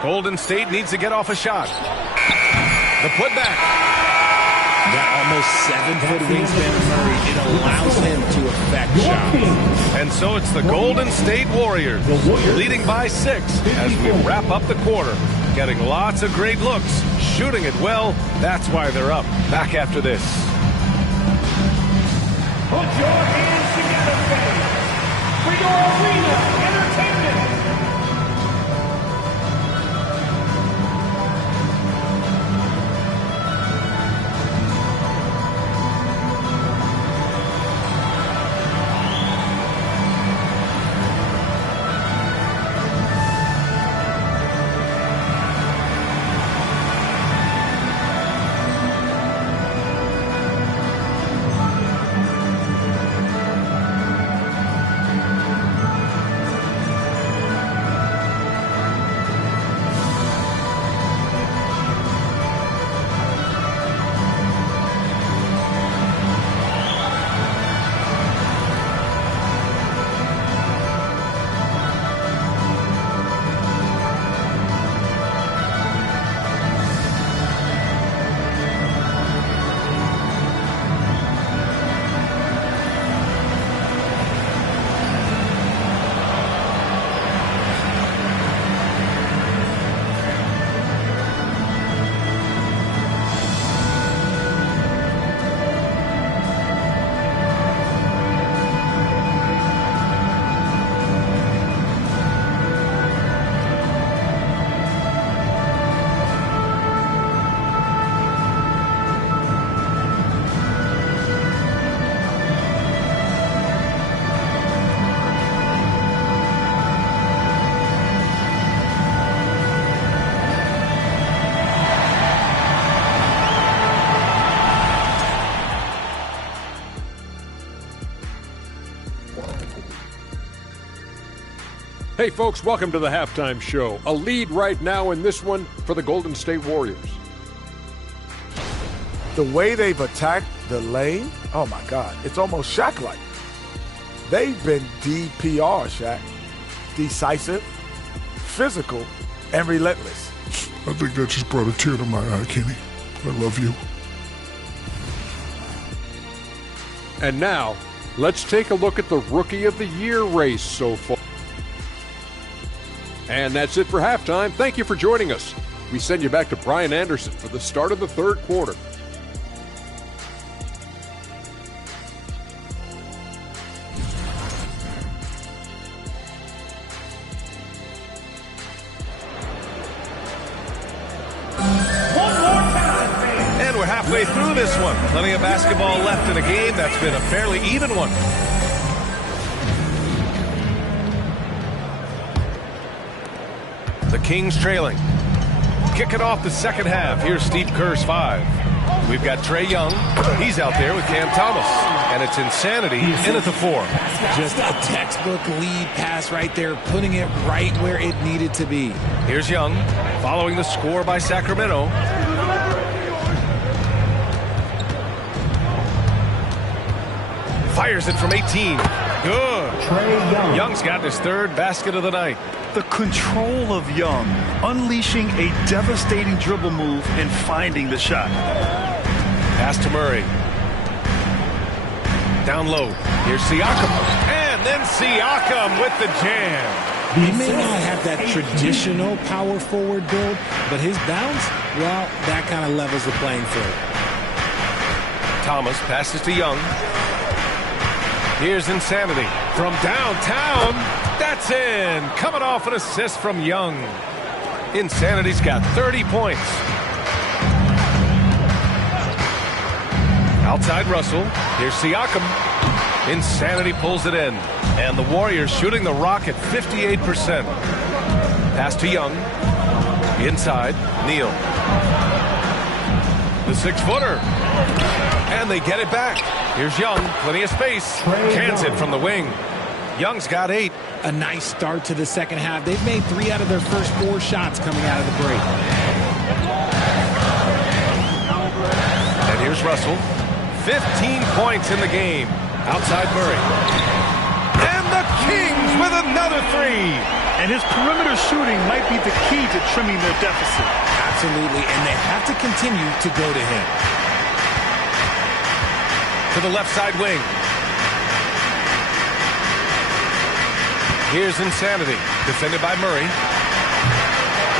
Golden State needs to get off a shot. The putback. That almost 7-foot wingspan of Murray, it allows him to affect shots. And so it's the Golden State Warriors leading by 6 as we wrap up the quarter. Getting lots of great looks, shooting it well. That's why they're up. Back after this. Put your hands together for your arena entertainment. Hey folks, welcome to the halftime show. A lead right now in this one for the Golden State Warriors. The way they've attacked the lane, oh my God, it's almost Shaq-like. They've been DPR, Shaq. Decisive, physical, and relentless. I think that just brought a tear to my eye, Kenny. I love you. And now, let's take a look at the Rookie of the Year race so far. And that's it for halftime. Thank you for joining us. We send you back to Brian Anderson for the start of the third quarter. And we're halfway through this one. Plenty of basketball left in a game that's been a fairly even one. The Kings trailing. Kicking off the second half. Here's Steve Kerr's 5. We've got Trae Young. He's out there with Cam Thomas. And it's Insanity in at the 4. Just a textbook lead pass right there, putting it right where it needed to be. Here's Young following the score by Sacramento. Fires it from 18. Good. Trae Young. Young's got his third basket of the night. The control of Young, unleashing a devastating dribble move and finding the shot. Pass to Murray. Down low. Here's Siakam. And then Siakam with the jam. He may not have that traditional power forward build, but his bounce, well, that kind of levels the playing field. Thomas passes to Young. Here's Insanity from downtown. That's in. Coming off an assist from Young. Insanity's got 30 points. Outside Russell. Here's Siakam. Insanity pulls it in. And the Warriors shooting the rock at 58%. Pass to Young. Inside. Neal. The 6-footer. And they get it back. Here's Young. Plenty of space. Cans it from the wing. Young's got 8. A nice start to the second half. They've made 3 out of their first 4 shots coming out of the break. And here's Russell. 15 points in the game. Outside Murray. And the Kings with another 3. And his perimeter shooting might be the key to trimming their deficit. Absolutely, and they have to continue to go to him. To the left side wing. Here's Insanity, defended by Murray.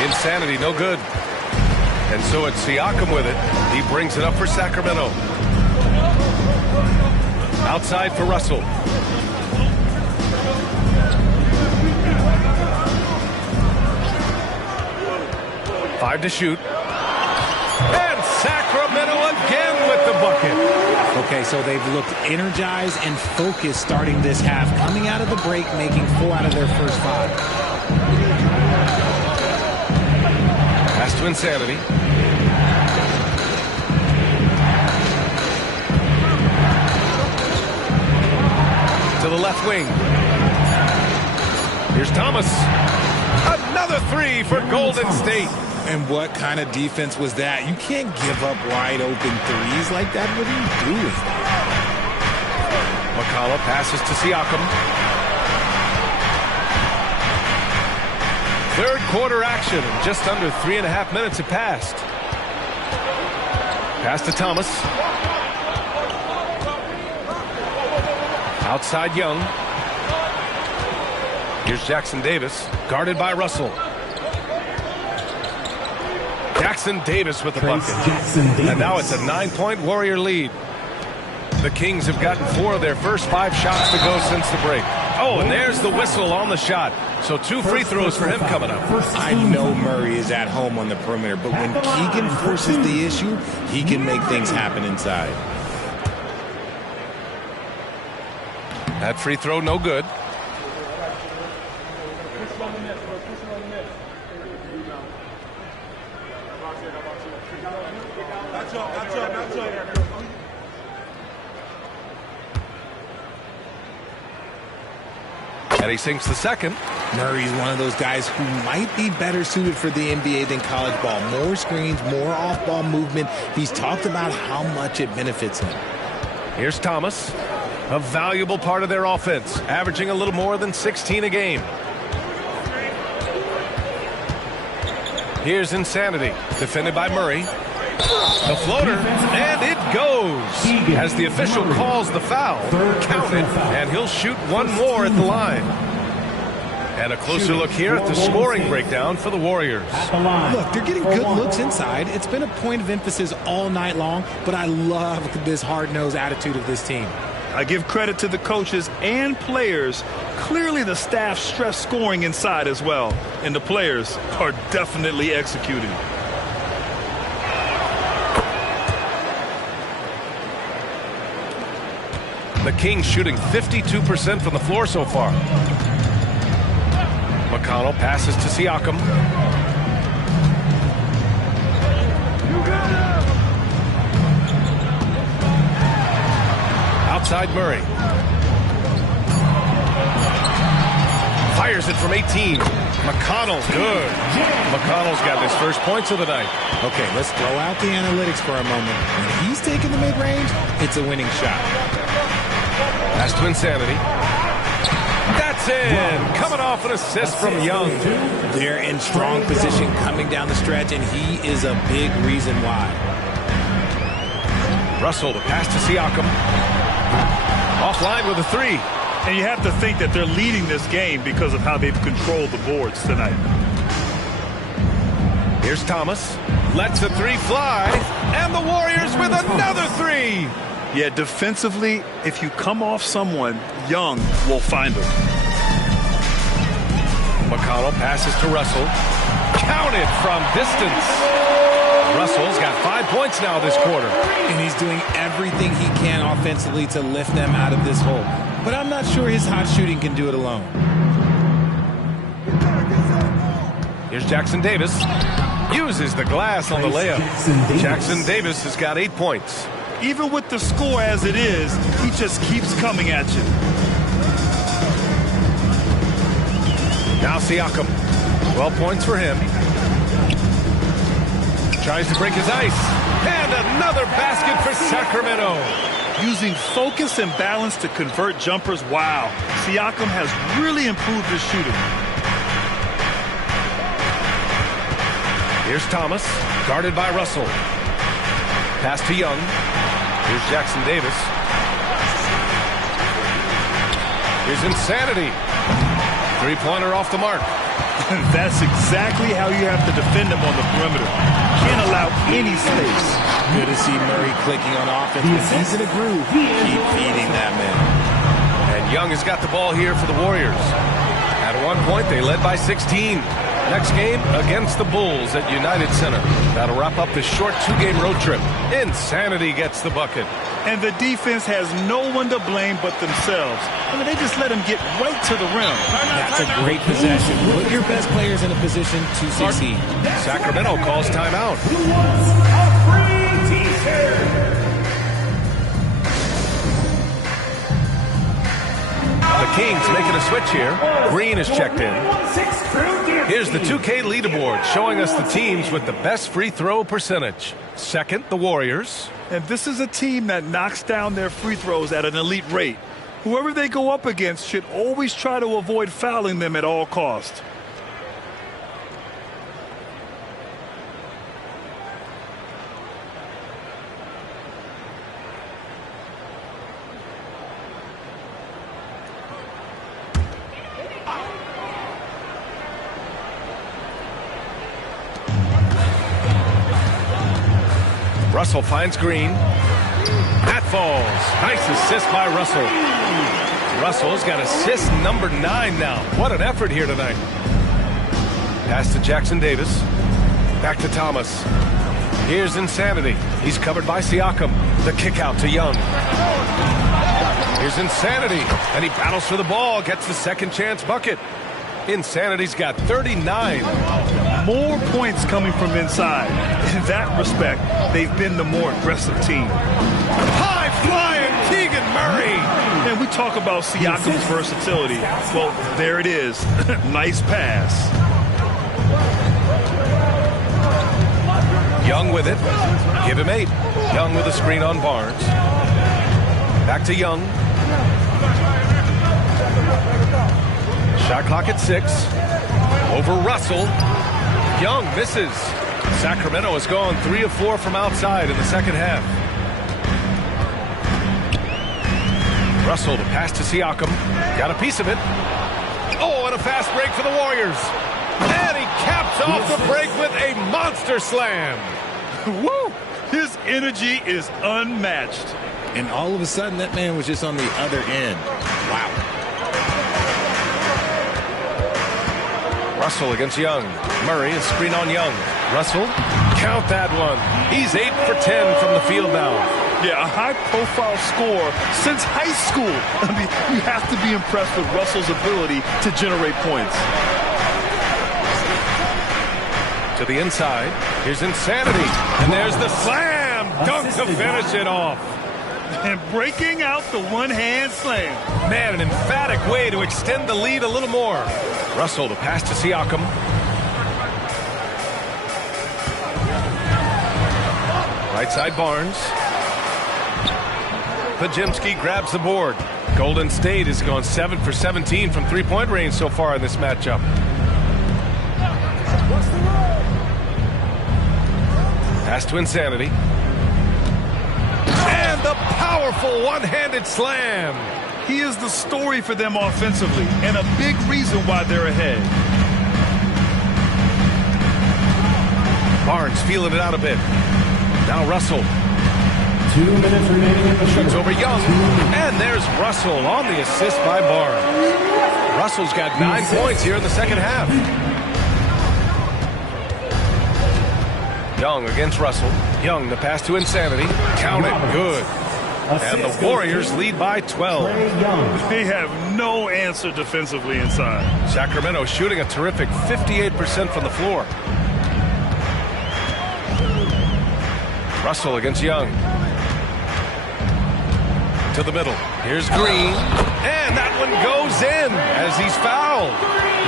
Insanity, no good. And so it's Siakam with it. He brings it up for Sacramento. Outside for Russell. 5 to shoot. And Sacramento again with the bucket. Okay, so they've looked energized and focused starting this half, coming out of the break, making 4 out of their first 5. Pass to Insanity. To the left wing. Here's Thomas. Another 3 for Golden State. And what kind of defense was that? You can't give up wide open threes like that. What are you doing? McConnell passes to Siakam. Third quarter action. Just under 3.5 minutes have passed. Pass to Thomas. Outside Young. Here's Jackson Davis. Guarded by Russell. Jackson Davis with the bucket. And now it's a 9-point Warrior lead. The Kings have gotten 4 of their first 5 shots to go since the break. Oh, and there's the whistle on the shot. So 2 free throws for him coming up. I know Murray is at home on the perimeter, but when Keegan forces the issue, he can make things happen inside. That free throw no good. And he sinks the second. Murray's one of those guys who might be better suited for the NBA than college ball. More screens, more off-ball movement. He's talked about how much it benefits him. Here's Thomas, a valuable part of their offense, averaging a little more than 16 a game. Here's Insanity, defended by Murray. The floater, and it goes. As the official calls the foul, count it, and he'll shoot one more at the line. And a closer look here at the scoring breakdown for the Warriors. Look, they're getting good looks inside. It's been a point of emphasis all night long, but I love this hard-nosed attitude of this team. I give credit to the coaches and players. Clearly the staff stressed scoring inside as well, and the players are definitely executing. The Kings shooting 52% from the floor so far. McConnell passes to Siakam. Outside Murray. Fires it from 18. McConnell, good. McConnell's got his first points of the night. Okay, let's throw out the analytics for a moment. When he's taking the mid-range, it's a winning shot. Pass to Insanity. That's in. Coming off an assist from Young. They're in strong position coming down the stretch, and he is a big reason why. Russell, the pass to Siakam. Offline with a 3. And you have to think that they're leading this game because of how they've controlled the boards tonight. Here's Thomas. Lets a 3 fly. And the Warriors with another 3. Yeah, defensively, if you come off someone, Young will find them. McConnell passes to Russell. Counted from distance. Russell's got 5 points now this quarter. And he's doing everything he can offensively to lift them out of this hole. But I'm not sure his hot shooting can do it alone. Here's Jackson Davis. Uses the glass on the layup. Jackson Davis has got 8 points. Even with the score as it is, he just keeps coming at you. Now Siakam. 12 points for him. Tries to break his ice. And another basket for Sacramento. Using focus and balance to convert jumpers. Wow. Siakam has really improved his shooting. Here's Thomas. Guarded by Russell. Pass to Young. Here's Jackson Davis. Here's Insanity. 3-pointer off the mark. That's exactly how you have to defend him on the perimeter. Can't allow any space. Good to see Murray clicking on offense. When he's in a groove, keep feeding that man. And Young has got the ball here for the Warriors. At one point, they led by 16. Next game against the Bulls at United Center. That'll wrap up this short 2-game road trip. Insanity gets the bucket. And the defense has no one to blame but themselves. I mean, they just let them get right to the rim. That's a great possession. Put your best players in a position to succeed. Sacramento calls timeout. Who wants a free t-shirt? The Kings making a switch here. Green is checked in. Here's the 2K leaderboard showing us the teams with the best free throw percentage. Second, the Warriors. And this is a team that knocks down their free throws at an elite rate. Whoever they go up against should always try to avoid fouling them at all costs. Russell finds Green. That falls. Nice assist by Russell. Russell's got assist number 9 now. What an effort here tonight. Pass to Jackson Davis. Back to Thomas. Here's Insanity. He's covered by Siakam. The kick out to Young. Here's Insanity. And he battles for the ball. Gets the second chance bucket. Insanity's got 39. More points coming from inside. In that respect, they've been the more aggressive team. High flying Keegan Murray. And we talk about Siakam's versatility. Well, there it is. Nice pass. Young with it. Give him 8. Young with a screen on Barnes. Back to Young. Shot clock at 6. Over Russell. Young misses. Sacramento has gone 3 of 4 from outside in the second half. Russell to pass to Siakam. Got a piece of it. Oh, and a fast break for the Warriors. And he caps off the break with a monster slam. Woo! His energy is unmatched. And all of a sudden, that man was just on the other end. Wow. Russell against Young. Murray is screen on Young. Russell, count that one. He's 8 for 10 from the field now. Yeah, a high-profile score since high school. I mean, you have to be impressed with Russell's ability to generate points. To the inside. Here's Insanity. And there's the slam dunk to finish it off. And breaking out the one-hand slam. Man, an emphatic way to extend the lead a little more. Russell to pass to Siakam. Right side Barnes. Pajimski grabs the board. Golden State has gone 7 for 17 from three-point range so far in this matchup. Pass to Insanity. And the powerful one-handed slam. He is the story for them offensively and a big reason why they're ahead. Barnes feeling it out a bit. Now Russell. 2 minutes remaining in the shoots over Young. And there's Russell on the assist by Barnes. Russell's got 9 points here in the second half. Young against Russell. Young the pass to Insanity. Count it. Good. And the Warriors lead by 12. They have no answer defensively inside. Sacramento shooting a terrific 58% from the floor. Russell against Young. To the middle. Here's Green. And that one goes in as he's fouled.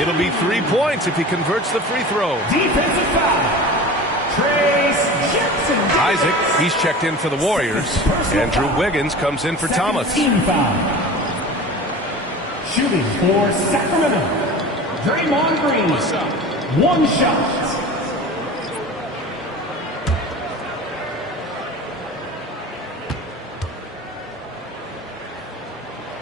It'll be 3 points if he converts the free throw. Defensive foul. Isaac, he's checked in for the Warriors. Andrew Wiggins comes in for Thomas. Shooting for Sacramento, Draymond Green. 1 shot.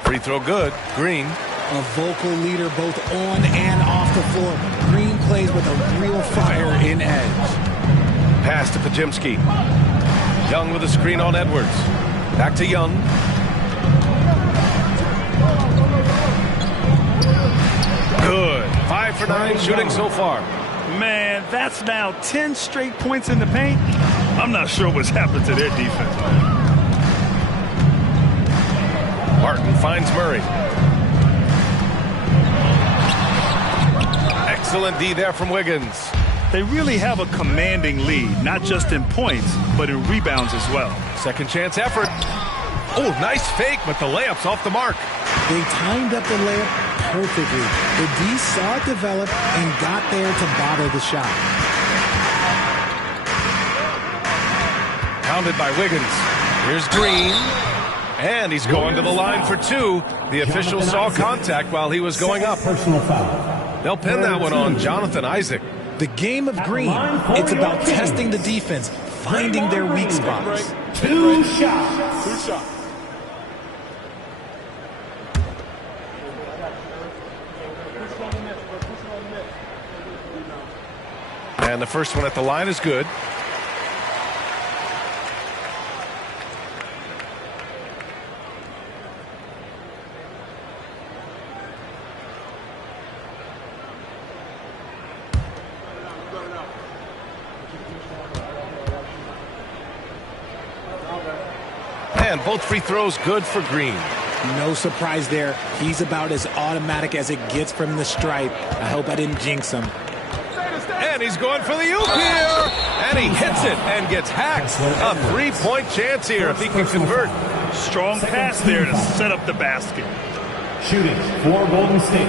Free throw good. Green. A vocal leader both on and off the floor. Green plays with a real fire in edge. Pass to Pajimski. Young with a screen on Edwards. Back to Young. Good. 5 for 9 shooting so far. Man, that's now 10 straight points in the paint. I'm not sure what's happened to their defense. Martin finds Murray. Excellent D there from Wiggins. They really have a commanding lead, not just in points, but in rebounds as well. Second chance effort. Oh, nice fake, but the layup's off the mark. They timed up the layup perfectly. The D saw it develop and got there to bother the shot. Pounded by Wiggins. Here's Green. And he's going to the line for two. The official saw contact while he was going up. Personal foul. They'll pin that one on Jonathan Isaac. The game of Green, it's about testing the defense, finding their weak spots. Two shots. Two shots. And the first one at the line is good. And both free throws good for Green. No surprise there. He's about as automatic as it gets from the stripe. I hope I didn't jinx him. And he's going for the oop here. And he hits it and gets hacked. A three-point chance here if he can convert. Strong pass there to set up the basket. Shooting for Golden State.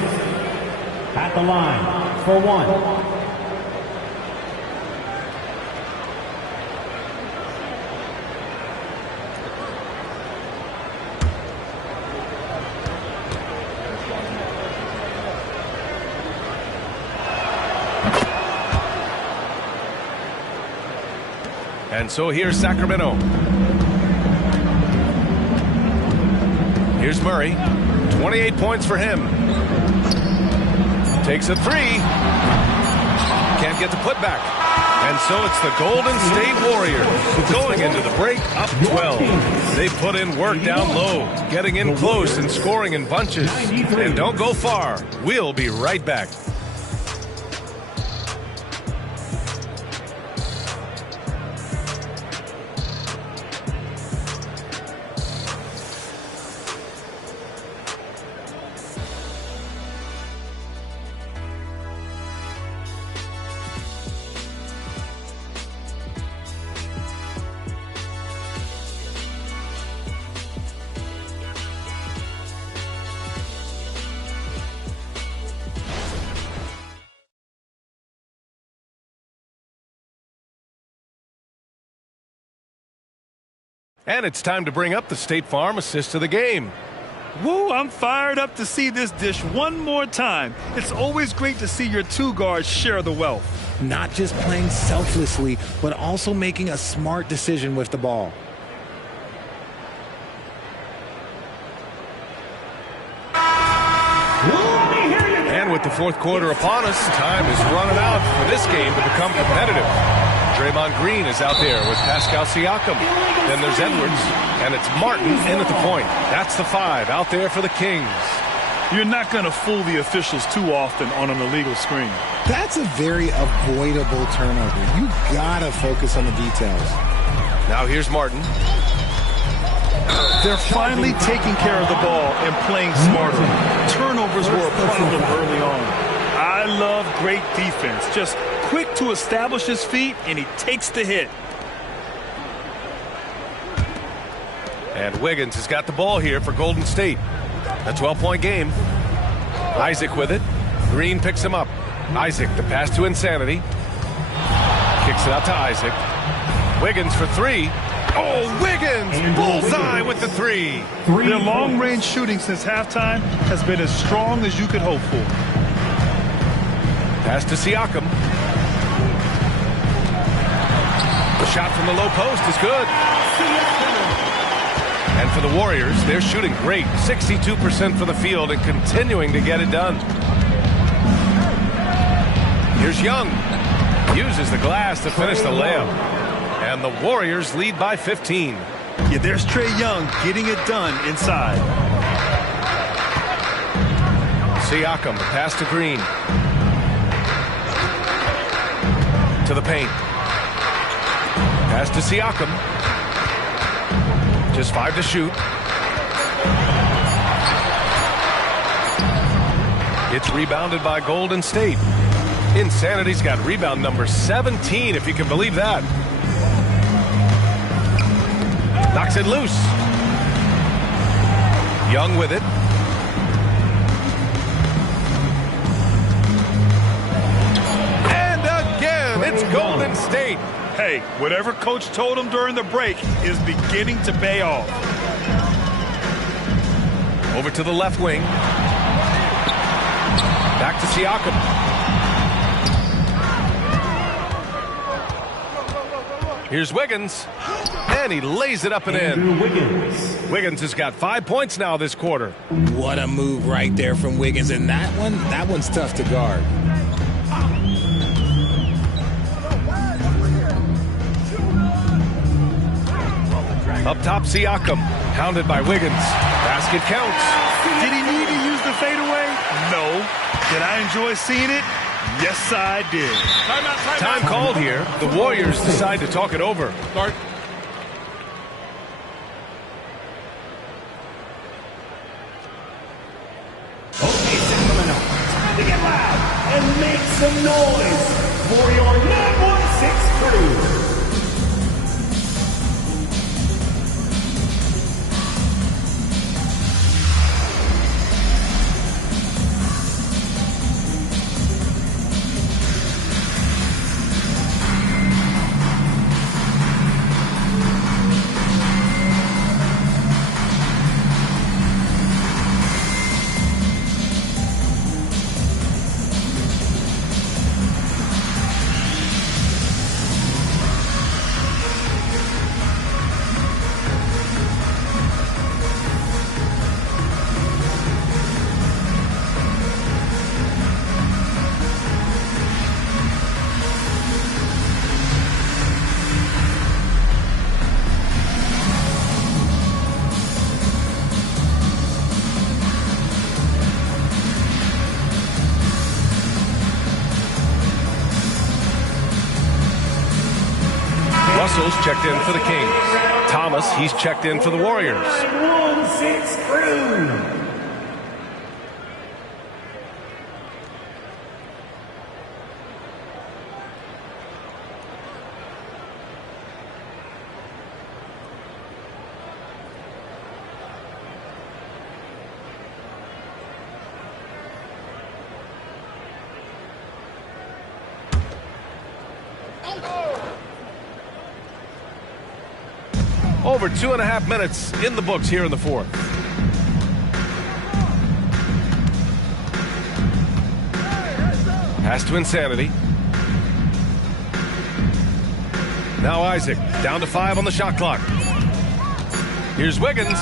At the line for one. And so here's Sacramento. Here's Murray. 28 points for him. Takes a three. Can't get the putback. And so it's the Golden State Warriors going into the break up 12. They put in work down low, getting in close and scoring in bunches. And don't go far. We'll be right back. And it's time to bring up the State Farm assist of the game. Woo, I'm fired up to see this dish one more time. It's always great to see your two guards share the wealth. Not just playing selflessly, but also making a smart decision with the ball. And with the fourth quarter upon us, time is running out for this game to become competitive. Draymond Green is out there with Pascal Siakam. Then there's Edwards, and it's Martin in at the point. That's the five out there for the Kings. You're not going to fool the officials too often on an illegal screen. That's a very avoidable turnover. You gotta focus on the details. Now here's Martin. They're finally taking care of the ball and playing smarter. Turnovers were a problem early on. I love great defense. Just quick to establish his feet, and he takes the hit. And Wiggins has got the ball here for Golden State. A 12-point game. Isaac with it. Green picks him up. Isaac, the pass to Insanity. Kicks it out to Isaac. Wiggins for three. Oh, Wiggins! Bullseye with the three. Their long-range shooting since halftime has been as strong as you could hope for. Pass to Siakam. The shot from the low post is good. And for the Warriors, they're shooting great. 62% for the field and continuing to get it done. Here's Young. Uses the glass to finish the layup. And the Warriors lead by 15. Yeah, there's Trae Young getting it done inside. Siakam, the pass to Green. To the paint. Pass to Siakam. Just 5 to shoot. It's rebounded by Golden State. Insanity's got rebound number 17, if you can believe that. Knocks it loose. Young with it. And again, it's Golden State. Hey, whatever coach told him during the break is beginning to pay off. Over to the left wing. Back to Siakam. Here's Wiggins. And he lays it up and in. Wiggins has got 5 points now this quarter. What a move right there from Wiggins. And that one's tough to guard. Up top, Siakam. Hounded by Wiggins. Basket counts. Did he need to use the fadeaway? No. Did I enjoy seeing it? Yes, I did. Time called here. The Warriors decide to talk it over. Start. Okay, Sacramento, time to get loud and make some noise for your 916 crew. Russell's checked in for the Kings. Thomas, he's checked in for the Warriors. 916 crew. Over 2.5 minutes in the books here in the fourth. Pass to Insanity. Now Isaac, down to 5 on the shot clock. Here's Wiggins.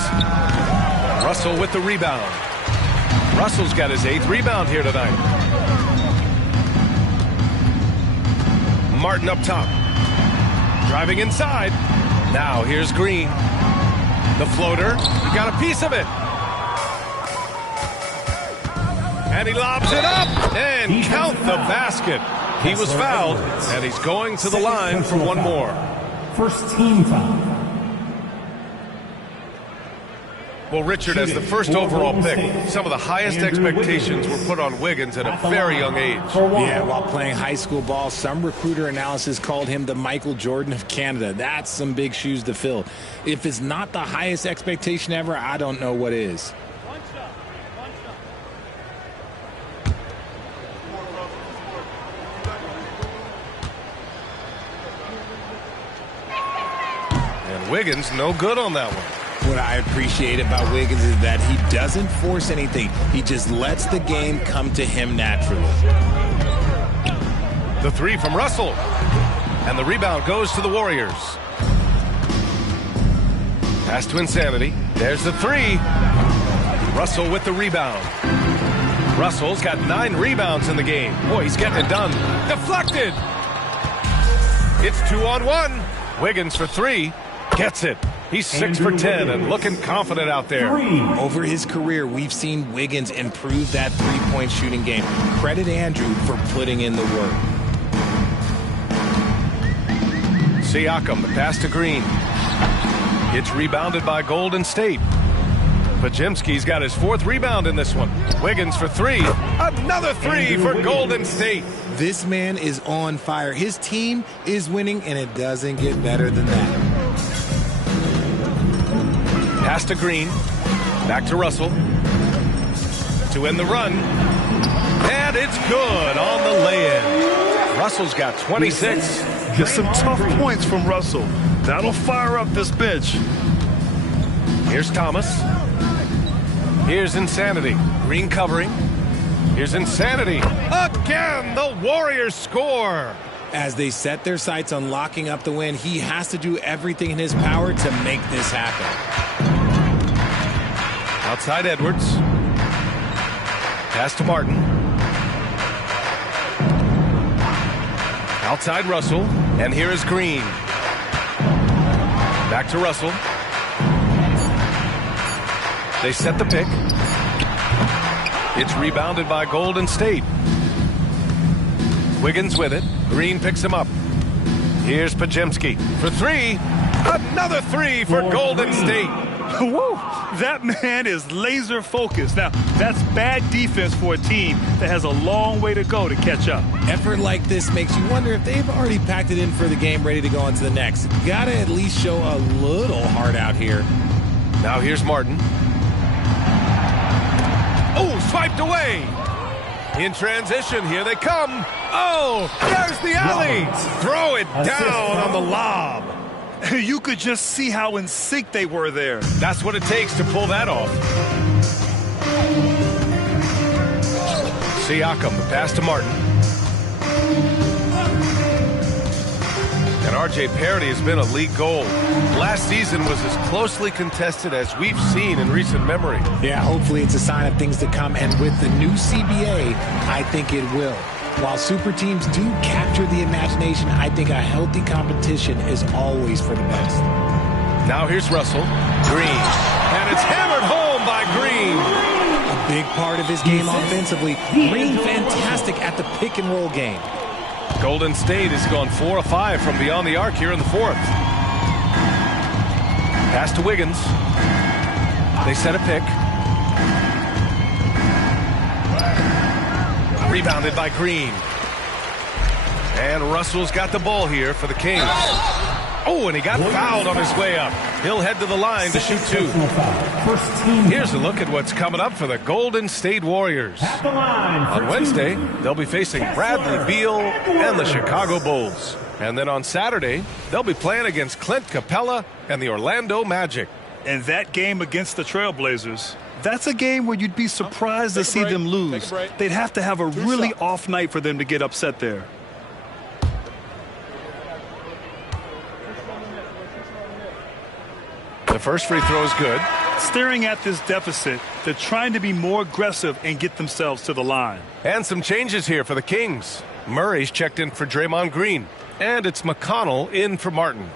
Russell with the rebound. Russell's got his 8th rebound here tonight. Martin up top. Driving inside. Now here's Green. The floater. He got a piece of it. And he lobs it up. And count the basket. He was fouled. And he's going to the line for one more. First team foul. Well, Richard, as the first overall pick, some of the highest expectations were put on Wiggins at a very young age. Yeah, while playing high school ball, some recruiter analysis called him the Michael Jordan of Canada. That's some big shoes to fill. If it's not the highest expectation ever, I don't know what is. And Wiggins, no good on that one. What I appreciate about Wiggins is that he doesn't force anything. He just lets the game come to him naturally. The 3 from Russell. And the rebound goes to the Warriors. Pass to Insanity. There's the 3. Russell with the rebound. Russell's got 9 rebounds in the game. Boy, he's getting it done. Deflected. It's 2-on-1. Wiggins for 3. Gets it. He's 6 for 10 and looking confident out there. Over his career, we've seen Wiggins improve that three-point shooting game. Credit Andrew for putting in the work. Siakam, the pass to Green. It's rebounded by Golden State. Pajemski's got his 4th rebound in this one. Wiggins for 3. Another 3 for Golden State. This man is on fire. His team is winning, and it doesn't get better than that. Pass to Green. Back to Russell. To end the run. And it's good on the lay-in. Russell's got 26. Get some tough points from Russell. That'll fire up this bench. Here's Thomas. Here's Insanity. Green covering. Here's Insanity. Again, the Warriors score. As they set their sights on locking up the win, he has to do everything in his power to make this happen. Outside Edwards. Pass to Martin. Outside Russell. And here is Green. Back to Russell. They set the pick. It's rebounded by Golden State. Wiggins with it. Green picks him up. Here's Pajemski for 3. Another 3 for Golden State. Woo! That man is laser focused. Now, that's bad defense for a team that has a long way to go to catch up. Effort like this makes you wonder if they've already packed it in for the game, ready to go on to the next. Gotta at least show a little heart out here. Now here's Martin. Oh, swiped away. In transition, here they come. Oh, there's the alley. Throw it down on the lob. You could just see how in sync they were there. That's what it takes to pull that off. Siakam, the pass to Martin. And R.J. Parody has been a league goal. Last season was as closely contested as we've seen in recent memory. Yeah, hopefully it's a sign of things to come. And with the new CBA, I think it will. While super teams do capture the imagination, I think a healthy competition is always for the best. Now here's Russell. Green. And it's hammered home by Green. A big part of his game offensively. Green fantastic at the pick and roll game. Golden State has gone 4 of 5 from beyond the arc here in the 4th. Pass to Wiggins. They set a pick. Rebounded by Green. And Russell's got the ball here for the Kings. Oh, and he got fouled on his way up. He'll head to the line to shoot 2. Here's a look at what's coming up for the Golden State Warriors. On Wednesday, they'll be facing Bradley Beal and the Chicago Bulls. And then on Saturday, they'll be playing against Clint Capella and the Orlando Magic. And that game against the Trailblazers, that's a game where you'd be surprised to see them lose. They'd have to have a really off night for them to get upset there. The first free throw is good. Staring at this deficit, they're trying to be more aggressive and get themselves to the line. And some changes here for the Kings. Murray's checked in for Draymond Green. And it's McConnell in for Martin.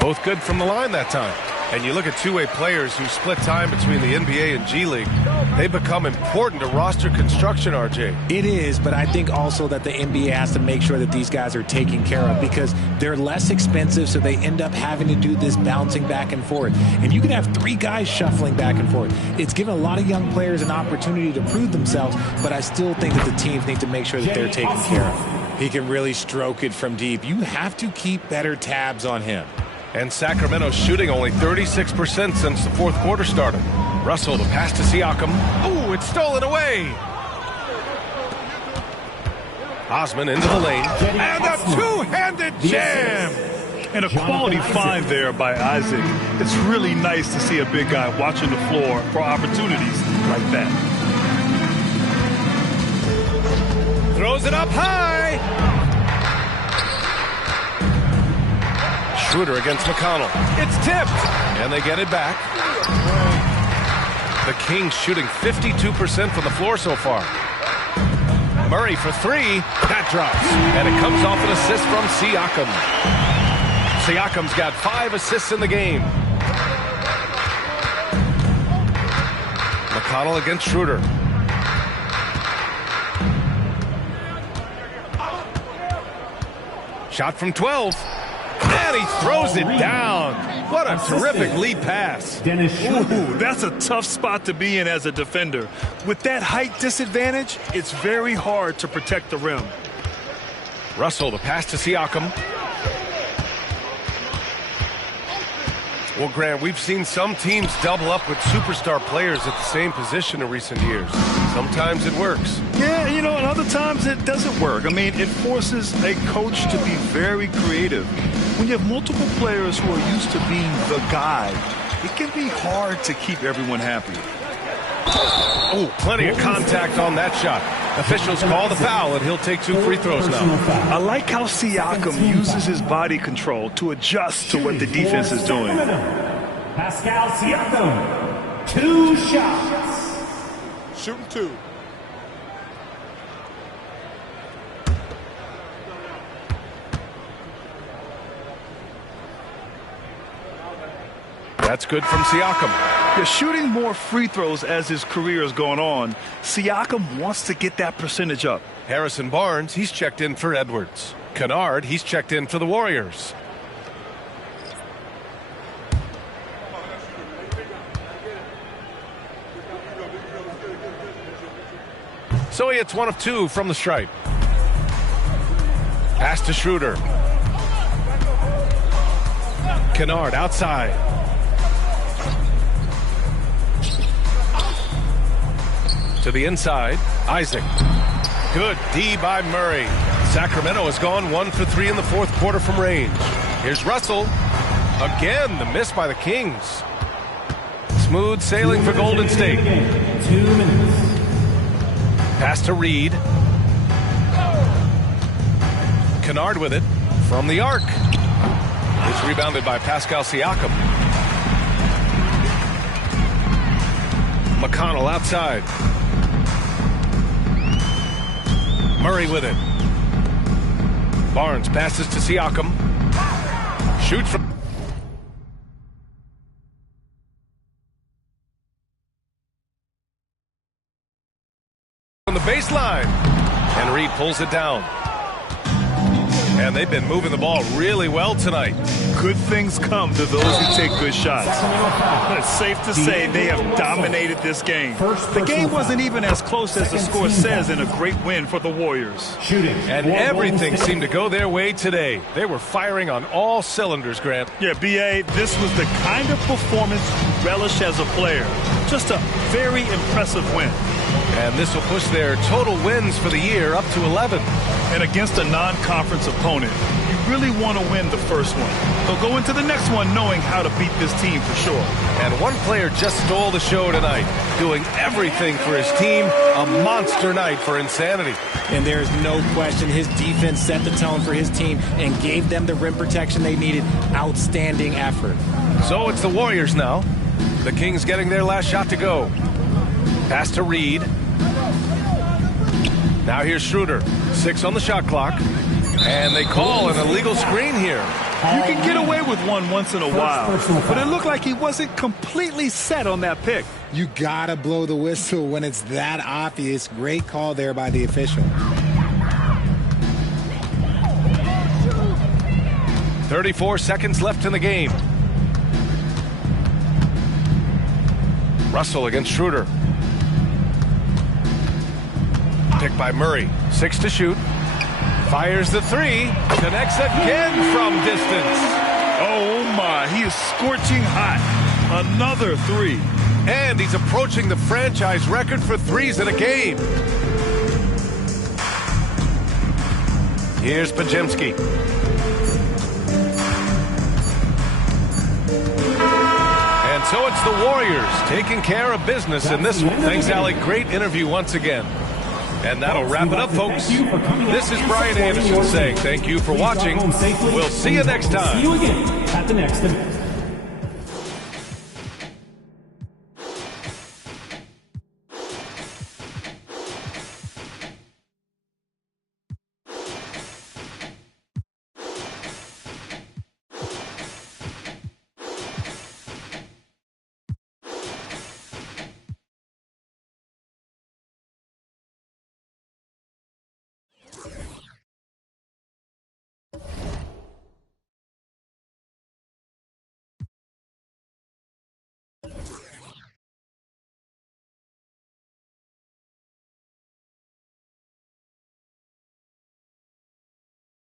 Both good from the line that time. And you look at two-way players who split time between the NBA and G League. They become important to roster construction, RJ. It is, but I think also that the NBA has to make sure that these guys are taken care of because they're less expensive, so they end up having to do this bouncing back and forth. And you can have 3 guys shuffling back and forth. It's given a lot of young players an opportunity to prove themselves, but I still think that the teams need to make sure that they're taken care of. He can really stroke it from deep. You have to keep better tabs on him. And Sacramento's shooting only 36% since the fourth quarter started. Russell, the pass to Siakam. Oh, it's stolen away. Osman into the lane. And a two-handed jam. And a quality find there by Isaac. It's really nice to see a big guy watching the floor for opportunities like that. Throws it up high. Schroeder against McConnell. It's tipped. And they get it back. The Kings shooting 52% from the floor so far. Murray for 3. That drops. And it comes off an assist from Siakam. Siakam's got 5 assists in the game. McConnell against Schroeder. Shot from 12. And he throws it down. What a terrific lead pass. Ooh, that's a tough spot to be in as a defender. With that height disadvantage, it's very hard to protect the rim. Russell, the pass to Siakam. Well, Grant, we've seen some teams double up with superstar players at the same position in recent years. Sometimes it works. Yeah, and other times it doesn't work. I mean, it forces a coach to be very creative. When you have multiple players who are used to being the guy, it can be hard to keep everyone happy. Oh, plenty of contact on that shot. Officials call the foul, and he'll take 2 free throws now. I like how Siakam uses his body control to adjust to what the defense is doing. Pascal Siakam, 2 shots. Shooting 2. That's good from Siakam. Yeah, shooting more free throws as his career is going on, Siakam wants to get that percentage up. Harrison Barnes, he's checked in for Edwards. Kennard, he's checked in for the Warriors. So he hits 1 of 2 from the stripe. Pass to Schroeder. Kennard outside. To the inside, Isaac. Good D by Murray. Sacramento has gone 1 for 3 in the 4th quarter from range. Here's Russell. Again, the miss by the Kings. Smooth sailing for Golden State. 2 minutes. Pass to Reed. Kennard with it from the arc. It's rebounded by Pascal Siakam. McConnell outside. Murray with it. Barnes passes to Siakam. Shoots from the baseline. And Reed pulls it down. And they've been moving the ball really well tonight. Good things come to those who take good shots. It's safe to say they have dominated this game. The game wasn't even as close as the score says in a great win for the Warriors. And everything seemed to go their way today. They were firing on all cylinders, Grant. Yeah, B.A., this was the kind of performance you relish as a player. Just a very impressive win. And this will push their total wins for the year up to 11. And against a non-conference opponent, you really want to win the first one. They'll go into the next one knowing how to beat this team for sure. And one player just stole the show tonight, doing everything for his team. A monster night for insanity. And there's no question his defense set the tone for his team and gave them the rim protection they needed. Outstanding effort. So it's the Warriors now. The Kings getting their last shot to go. Pass to Reed. Now here's Schroeder. 6 on the shot clock. And they call an illegal screen here. You can get away with one once in a while, but it looked like he wasn't completely set on that pick. You gotta blow the whistle when it's that obvious. Great call there by the official. 34 seconds left in the game. Russell against Schroeder. Picked by Murray. 6 to shoot. Fires the 3. Connects again from distance. Oh my, he is scorching hot. Another 3. And he's approaching the franchise record for threes in a game. Here's Pajemski. And so it's the Warriors taking care of business in this one. Thanks, Alec. Great interview once again. And that'll wrap it up, folks. This is Brian Anderson saying thank you for watching. We'll see you next time. See you again at the next event.